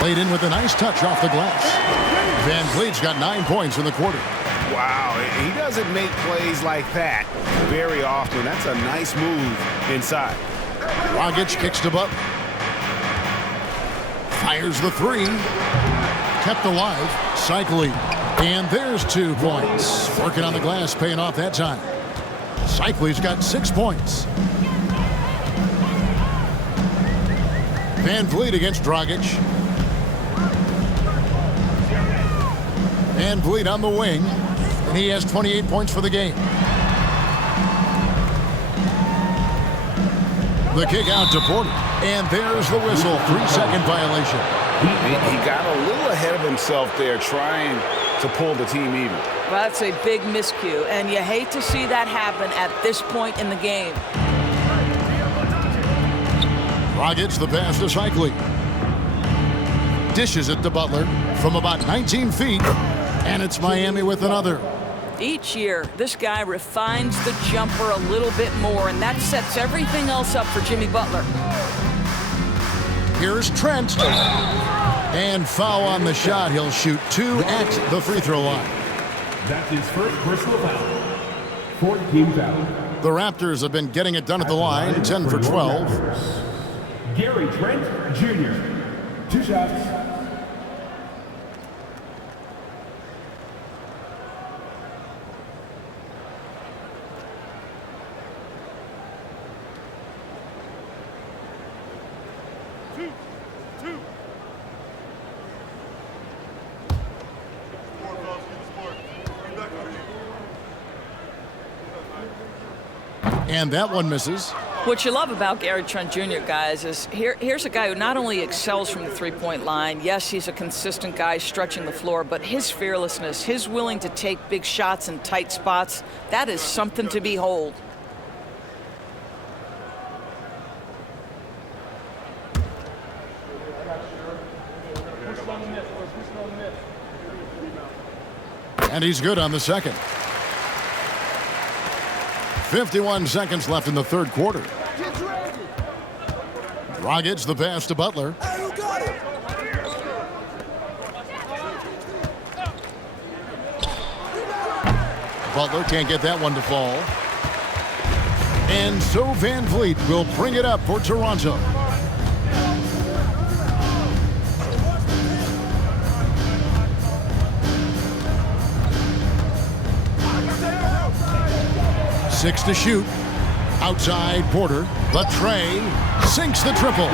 Played in with a nice touch off the glass. Van Vliet's got 9 points in the quarter. Wow, he doesn't make plays like that very often. That's a nice move inside. Dragic kicks to Butler. Fires the three. Kept alive. Cycli. And there's 2 points. Working on the glass, paying off that time. Cycli's got 6 points. Van Vliet against Dragic. Van Vliet on the wing. And he has 28 points for the game. The kick out to Porter. And there's the whistle. 3-second violation. He got a little ahead of himself there trying to pull the team even. Well, that's a big miscue, and you hate to see that happen at this point in the game. Dragic the pass to Cycli. Dishes it to Butler from about 19 feet. And it's Miami with another. Each year, this guy refines the jumper a little bit more, and that sets everything else up for Jimmy Butler. Here's Trent. And foul on the shot. He'll shoot 2 at the free throw line. That's his first personal foul. 14 foul. The Raptors have been getting it done at the line, 10 for 12. Gary Trent Jr. 2 shots. And that one misses. What you love about Gary Trent Jr., guys, is here's a guy who not only excels from the three-point line. Yes, he's a consistent guy stretching the floor, but his fearlessness, his willing to take big shots in tight spots, that is something to behold. And he's good on the second. 51 seconds left in the third quarter. Dragic the pass to Butler. Butler can't get that one to fall. And so Van Vliet will bring it up for Toronto. Six to shoot. Outside Porter. The tray. Sinks the triple.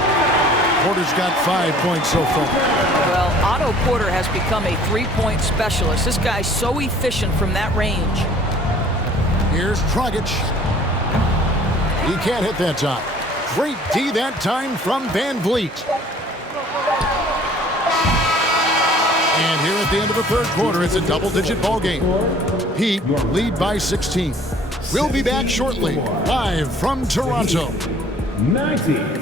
Porter's got 5 points so far. Well, Otto Porter has become a three-point specialist. This guy's so efficient from that range. Here's Dragic. He can't hit that time. Great D that time from Van Vliet. And here at the end of the third quarter, it's a double-digit ball game. Heat lead by 16. We'll be back shortly, live from Toronto. 19.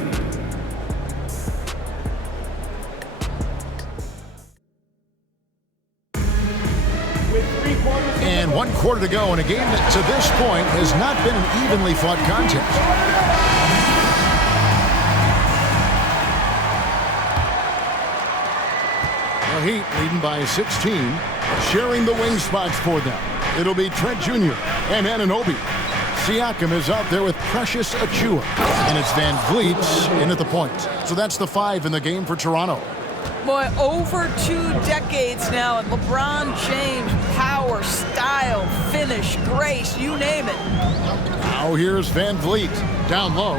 And 1 quarter to go in a game that to this point has not been an evenly fought contest. The Heat leading by 16, sharing the wing spots for them. It'll be Trent Jr. and Anunoby. Siakam is out there with Precious Achiuwa. And it's Van Vliet in at the point. So that's the 5 in the game for Toronto. Boy, over 2 decades now, and LeBron James, power, style, finish, grace, you name it. Now here's Van Vliet, down low,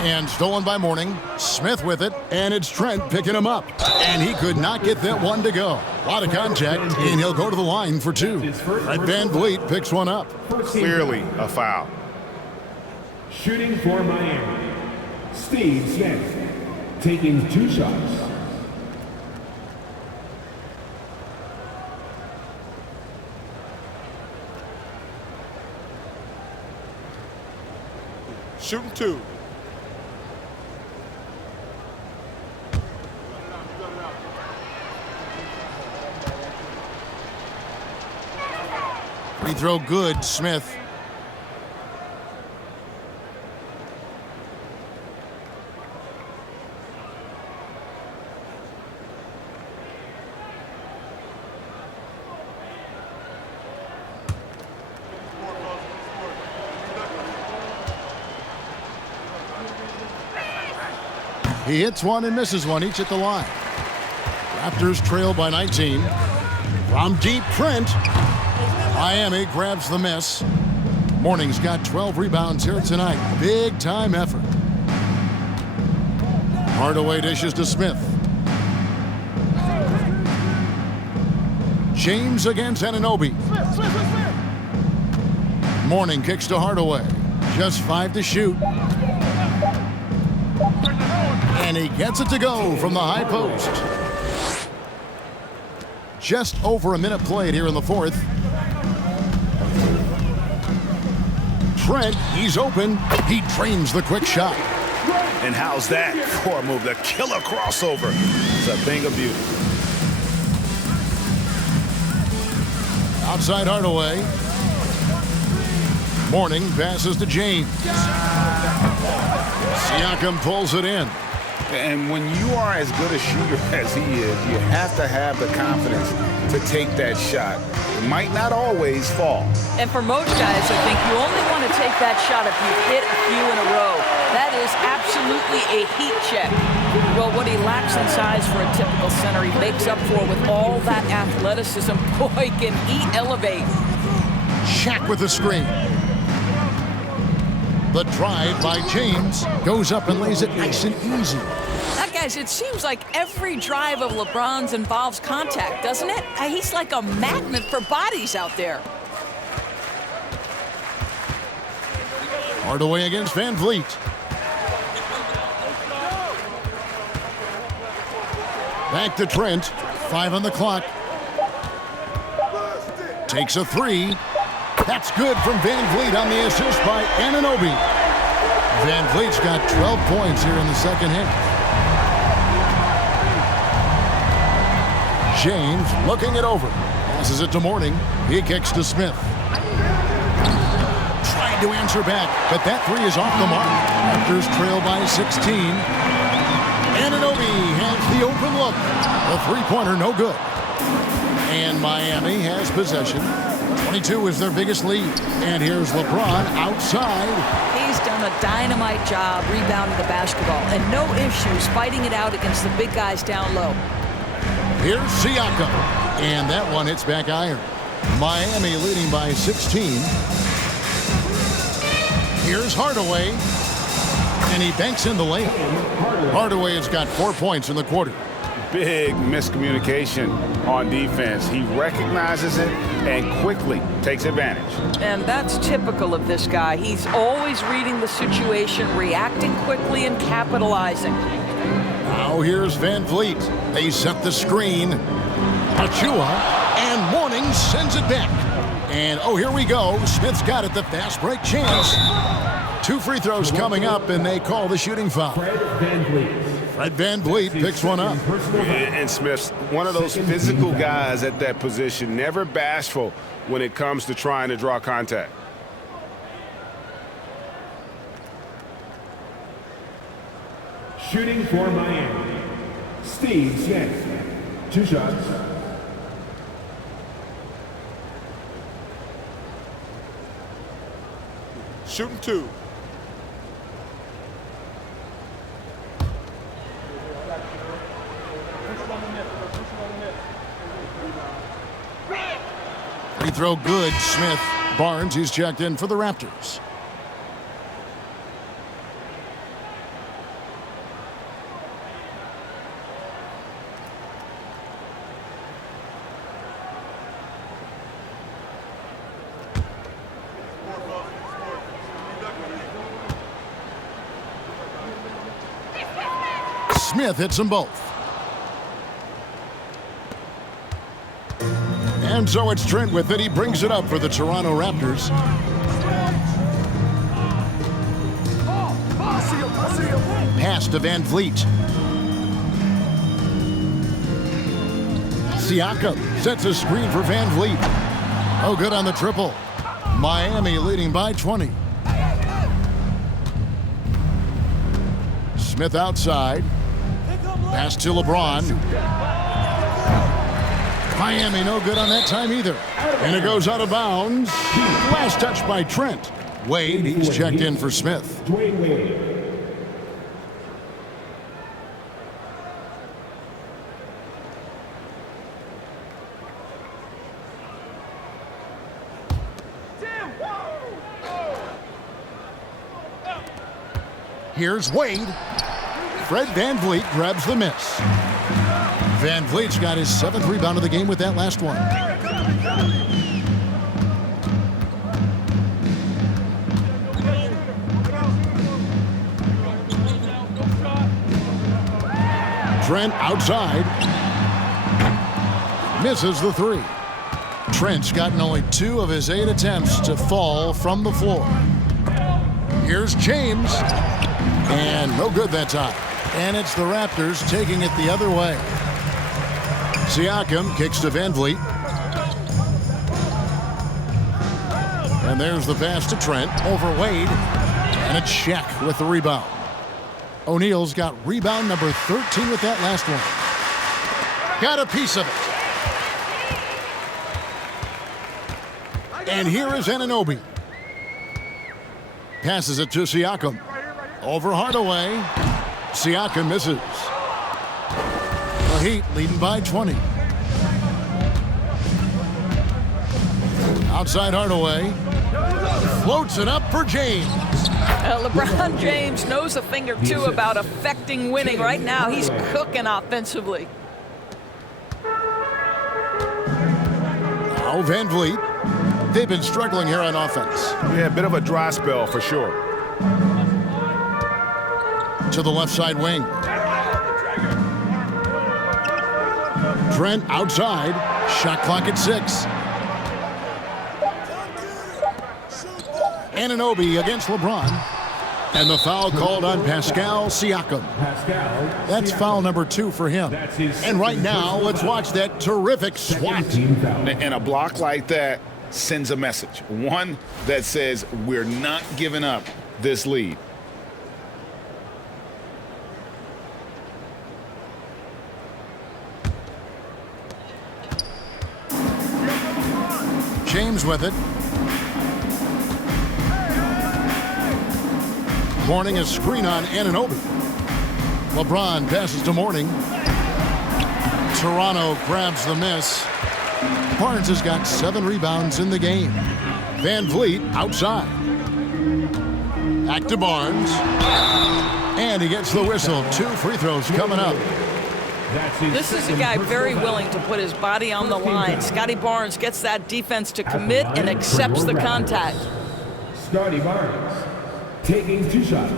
and stolen by Mourning. Smith with it, and it's Trent picking him up. And he could not get that one to go. A lot of contact, and he'll go to the line for 2. Fred Van Vliet picks one up. Clearly a foul. Shooting for Miami, Steve Smith, taking 2 shots. Shooting 2. Free throw good, Smith. He hits one and misses one, each at the line. Raptors trail by 19. From deep, Trent. Miami grabs the miss. Mourning's got 12 rebounds here tonight. Big time effort. Hardaway dishes to Smith. James against Anunoby. Mourning kicks to Hardaway. Just 5 to shoot. And he gets it to go from the high post. Just over a minute played here in the fourth. Trent, he's open. He drains the quick shot. And how's that for a move? The killer crossover. It's a thing of beauty. Outside Hardaway. Mourning passes to James. Siakam pulls it in. And when you are as good a shooter as he is, you have to have the confidence to take that shot. It might not always fall. And for most guys, I think you only want to take that shot if you hit a few in a row. That is absolutely a heat check. Well, what he lacks in size for a typical center, he makes up for with all that athleticism. Boy, can he elevate. Shaq with the screen. The drive by James goes up and lays it nice and easy. Now, guys, it seems like every drive of LeBron's involves contact, doesn't it? He's like a magnet for bodies out there. Hardaway against Van Vliet. Back to Trent. 5 on the clock. Takes a 3. That's good from Van Vliet on the assist by Anunoby. Van Vliet's got 12 points here in the second half. James looking it over. Passes it to Mourning. He kicks to Smith. Tried to answer back, but that 3 is off the mark. Raptors trail by 16. Anunoby has the open look. The three-pointer no good. And Miami has possession. 22 is their biggest lead. And here's LeBron outside. He's done a dynamite job rebounding the basketball, and no issues fighting it out against the big guys down low. Here's Siakam. And that one hits back iron. Miami leading by 16. Here's Hardaway. And he banks in the layup. Hardaway has got 4 points in the quarter. Big miscommunication on defense. He recognizes it, and quickly takes advantage. And that's typical of this guy. He's always reading the situation, reacting quickly, and capitalizing. Now here's Van Vliet. They set the screen. Achua, and Morning sends it back. And, oh, here we go. Smith's got it, the fast break chance. 2 free throws coming up, and they call the shooting foul. Fred Van Vliet. Fred Van Vliet picks one up. And Smith's one of those physical guys at that position, never bashful when it comes to trying to draw contact. Shooting for Miami, Steve Smith. 2 shots. Shooting 2. Free throw good, Smith. Barnes, he's checked in for the Raptors. Smith hits them both. And so it's Trent with it. He brings it up for the Toronto Raptors. Pass to Van Vliet. Siakam sets a screen for Van Vliet. Oh, good on the triple. Miami leading by 20. Smith outside. Pass to LeBron. Miami no good on that time either. And it goes out of bounds. Last touch by Trent. Wade, he's checked in for Smith. Dwayne Wade. Here's Wade. Fred Van Vliet grabs the miss. Van Vliet's got his 7th rebound of the game with that last one. Trent outside. Misses the 3. Trent's gotten only 2 of his 8 attempts to fall from the floor. Here's James. And no good that time. And it's the Raptors taking it the other way. Siakam kicks to Van Vliet. And there's the pass to Trent over Wade. And a check with the rebound. O'Neal's got rebound number 13 with that last one. Got a piece of it. And here is Anunoby. Passes it to Siakam. Over Hardaway. Siakam misses. The Heat leading by 20. Outside Hardaway. Floats it up for James. LeBron James knows a thing or two about affecting winning. Right now, he's cooking offensively. Now Van Vliet. They've been struggling here on offense. Yeah, a bit of a dry spell for sure. To the left side wing. Trent outside. Shot clock at 6. Anunoby against LeBron. And the foul called on Pascal Siakam. That's foul number 2 for him. And right now, let's watch that terrific swat. And a block like that sends a message. One that says we're not giving up this lead. James with it. Morning a screen on Anunoby. LeBron passes to Morning. Toronto grabs the miss. Barnes has got 7 rebounds in the game. Van Vliet outside. Back to Barnes. And he gets the whistle. 2 free throws coming up. That's his This is a second guy personal very foul. willing to put his body on the First team line. foul. Scotty Barnes gets that defense to At the commit line and for accepts your the Raptors, contact. Scotty Barnes taking 2 shots.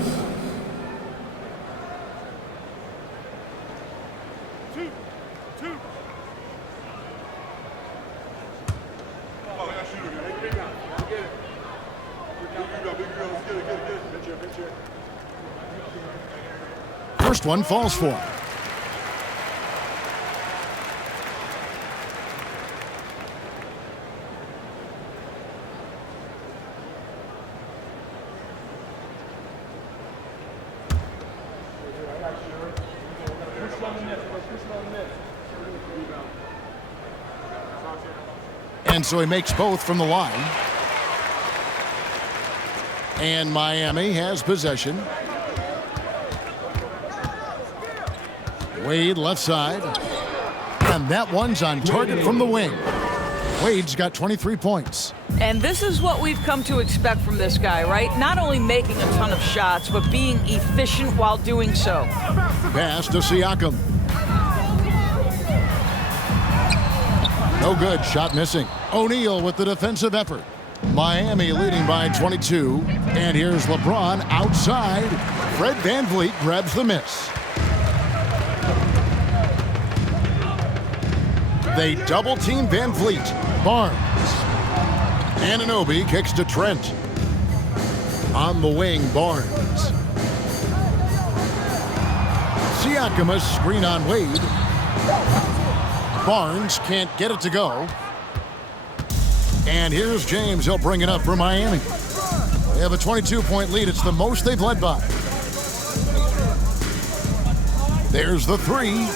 First one falls for him. And so he makes both from the line. And Miami has possession. Wade left side. And that one's on target from the wing. Wade's got 23 points. And this is what we've come to expect from this guy, right? Not only making a ton of shots, but being efficient while doing so. Pass to Siakam. No good. Shot missing. O'Neal with the defensive effort. Miami leading by 22. And here's LeBron outside. Fred VanVleet grabs the miss. They double-team VanVleet. Barnes. Anunoby kicks to Trent. On the wing, Barnes. Siakam a screen on Wade. Barnes can't get it to go. And here's James. He'll bring it up for Miami. They have a 22-point lead. It's the most they've led by. There's the three.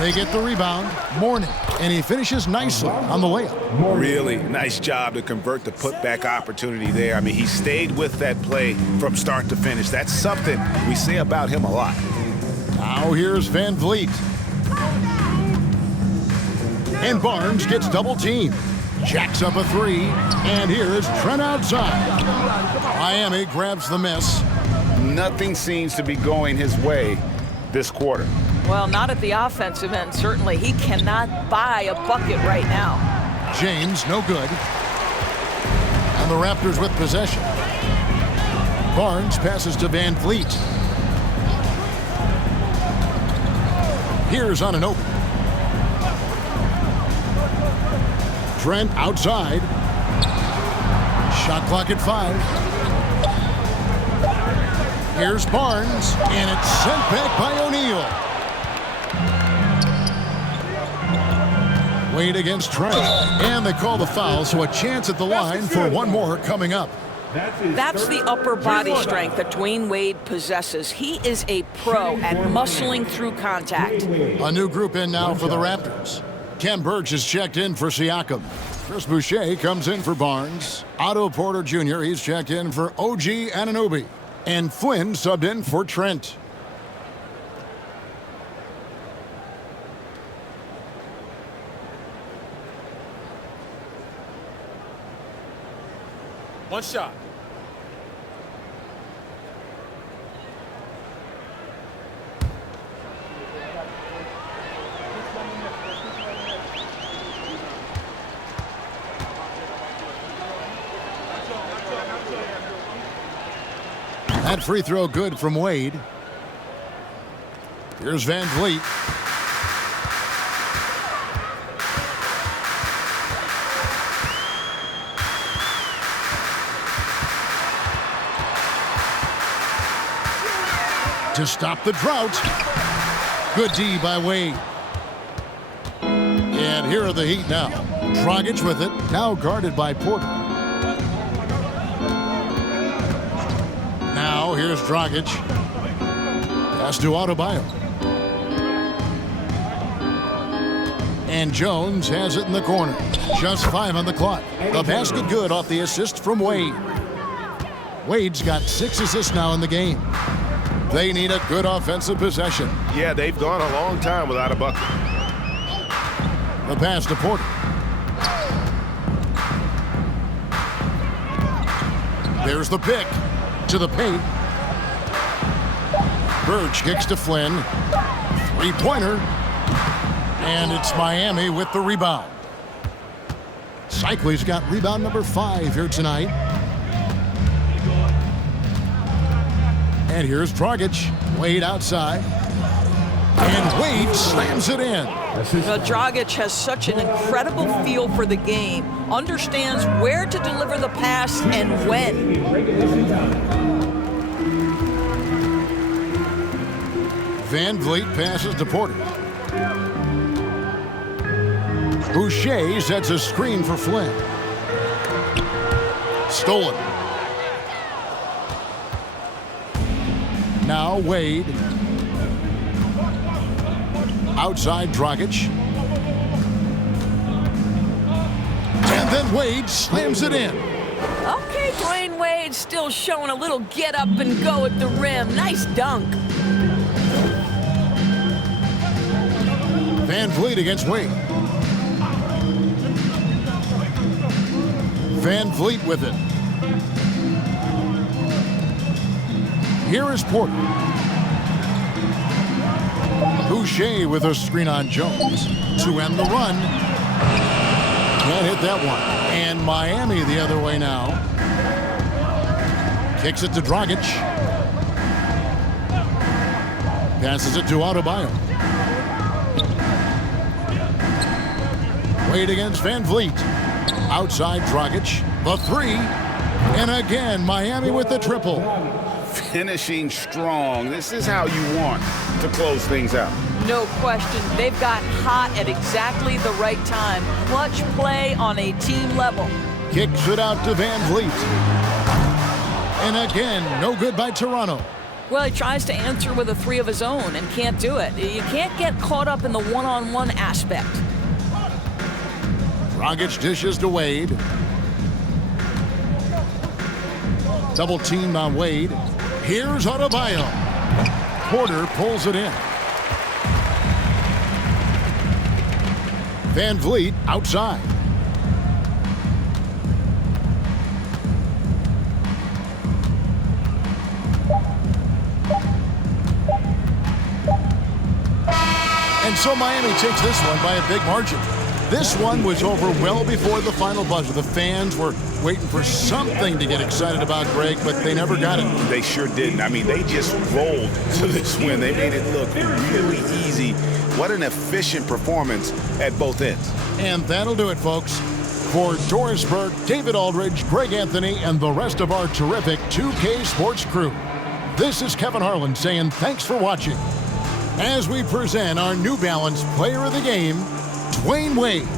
They get the rebound. Mourning. And he finishes nicely on the layup. Really nice job to convert the putback opportunity there. I mean, he stayed with that play from start to finish. That's something we say about him a lot. Now here's VanVleet. And Barnes gets double-teamed. Jacks up a three. And here's Trent outside. Miami grabs the miss. Nothing seems to be going his way this quarter. Well, not at the offensive end, certainly. He cannot buy a bucket right now. James, no good. And the Raptors with possession. Barnes passes to VanVleet. Here's Anunoby. Trent outside. Shot clock at 5. Here's Barnes, and it's sent back by O'Neal. Wade against Trent, and they call the foul, so a chance at the line for one more coming up. That's the upper body strength that Dwayne Wade possesses. He is a pro at muscling through contact. A new group in now for the Raptors. Ken Burge is checked in for Siakam. Chris Boucher comes in for Barnes. Otto Porter Jr., he's checked in for OG Anunoby. And Flynn subbed in for Trent. One shot. That free throw good from Wade. Here's VanVleet. To stop the drought. Good D by Wade. And here are the Heat now. Dragic with it, now guarded by Porter. Now here's Dragic. Pass to Adebayo. And Jones has it in the corner. Just 5 on the clock. The basket good off the assist from Wade. Wade's got 6 assists now in the game. They need a good offensive possession. Yeah, they've gone a long time without a bucket. The pass to Porter. There's the pick to the paint. Burge kicks to Flynn. Three-pointer. And it's Miami with the rebound. Cycly's got rebound number 5 here tonight. And here's Dragic. Wade outside. And Wade slams it in. Dragic has such an incredible feel for the game. Understands where to deliver the pass and when. Van Vliet passes to Porter. Boucher sets a screen for Flynn. Stolen. Now Wade. Outside Dragic. And then Wade slams it in. Okay, Dwayne Wade still showing a little get up and go at the rim. Nice dunk. Van Vliet against Wade. Van Vliet with it. Here is Porter. Boucher with a screen on Jones to end the run. Can't hit that one. And Miami the other way now. Kicks it to Dragic. Passes it to Adebayo. Wade against Van Vliet. Outside Dragic. The 3. And again, Miami with the triple. Finishing strong. This is how you want to close things out. No question. They've got hot at exactly the right time. Clutch play on a team level. Kicks it out to Van Vliet. And again, no good by Toronto. Well, he tries to answer with a 3 of his own and can't do it. You can't get caught up in the one-on-one aspect. Dragic dishes to Wade. Double teamed on Wade. Here's Adebayo. Porter pulls it in. Van Vliet outside. And so Miami takes this one by a big margin. This one was over well before the final buzzer. The fans were waiting for something to get excited about, Greg, but they never got it. They sure didn't. I mean, they just rolled to this win. They made it look really easy. What an efficient performance at both ends. And that'll do it, folks. For Doris Burke, David Aldridge, Greg Anthony, and the rest of our terrific 2K Sports crew, this is Kevin Harlan saying thanks for watching as we present our New Balance Player of the Game, Dwayne Wade.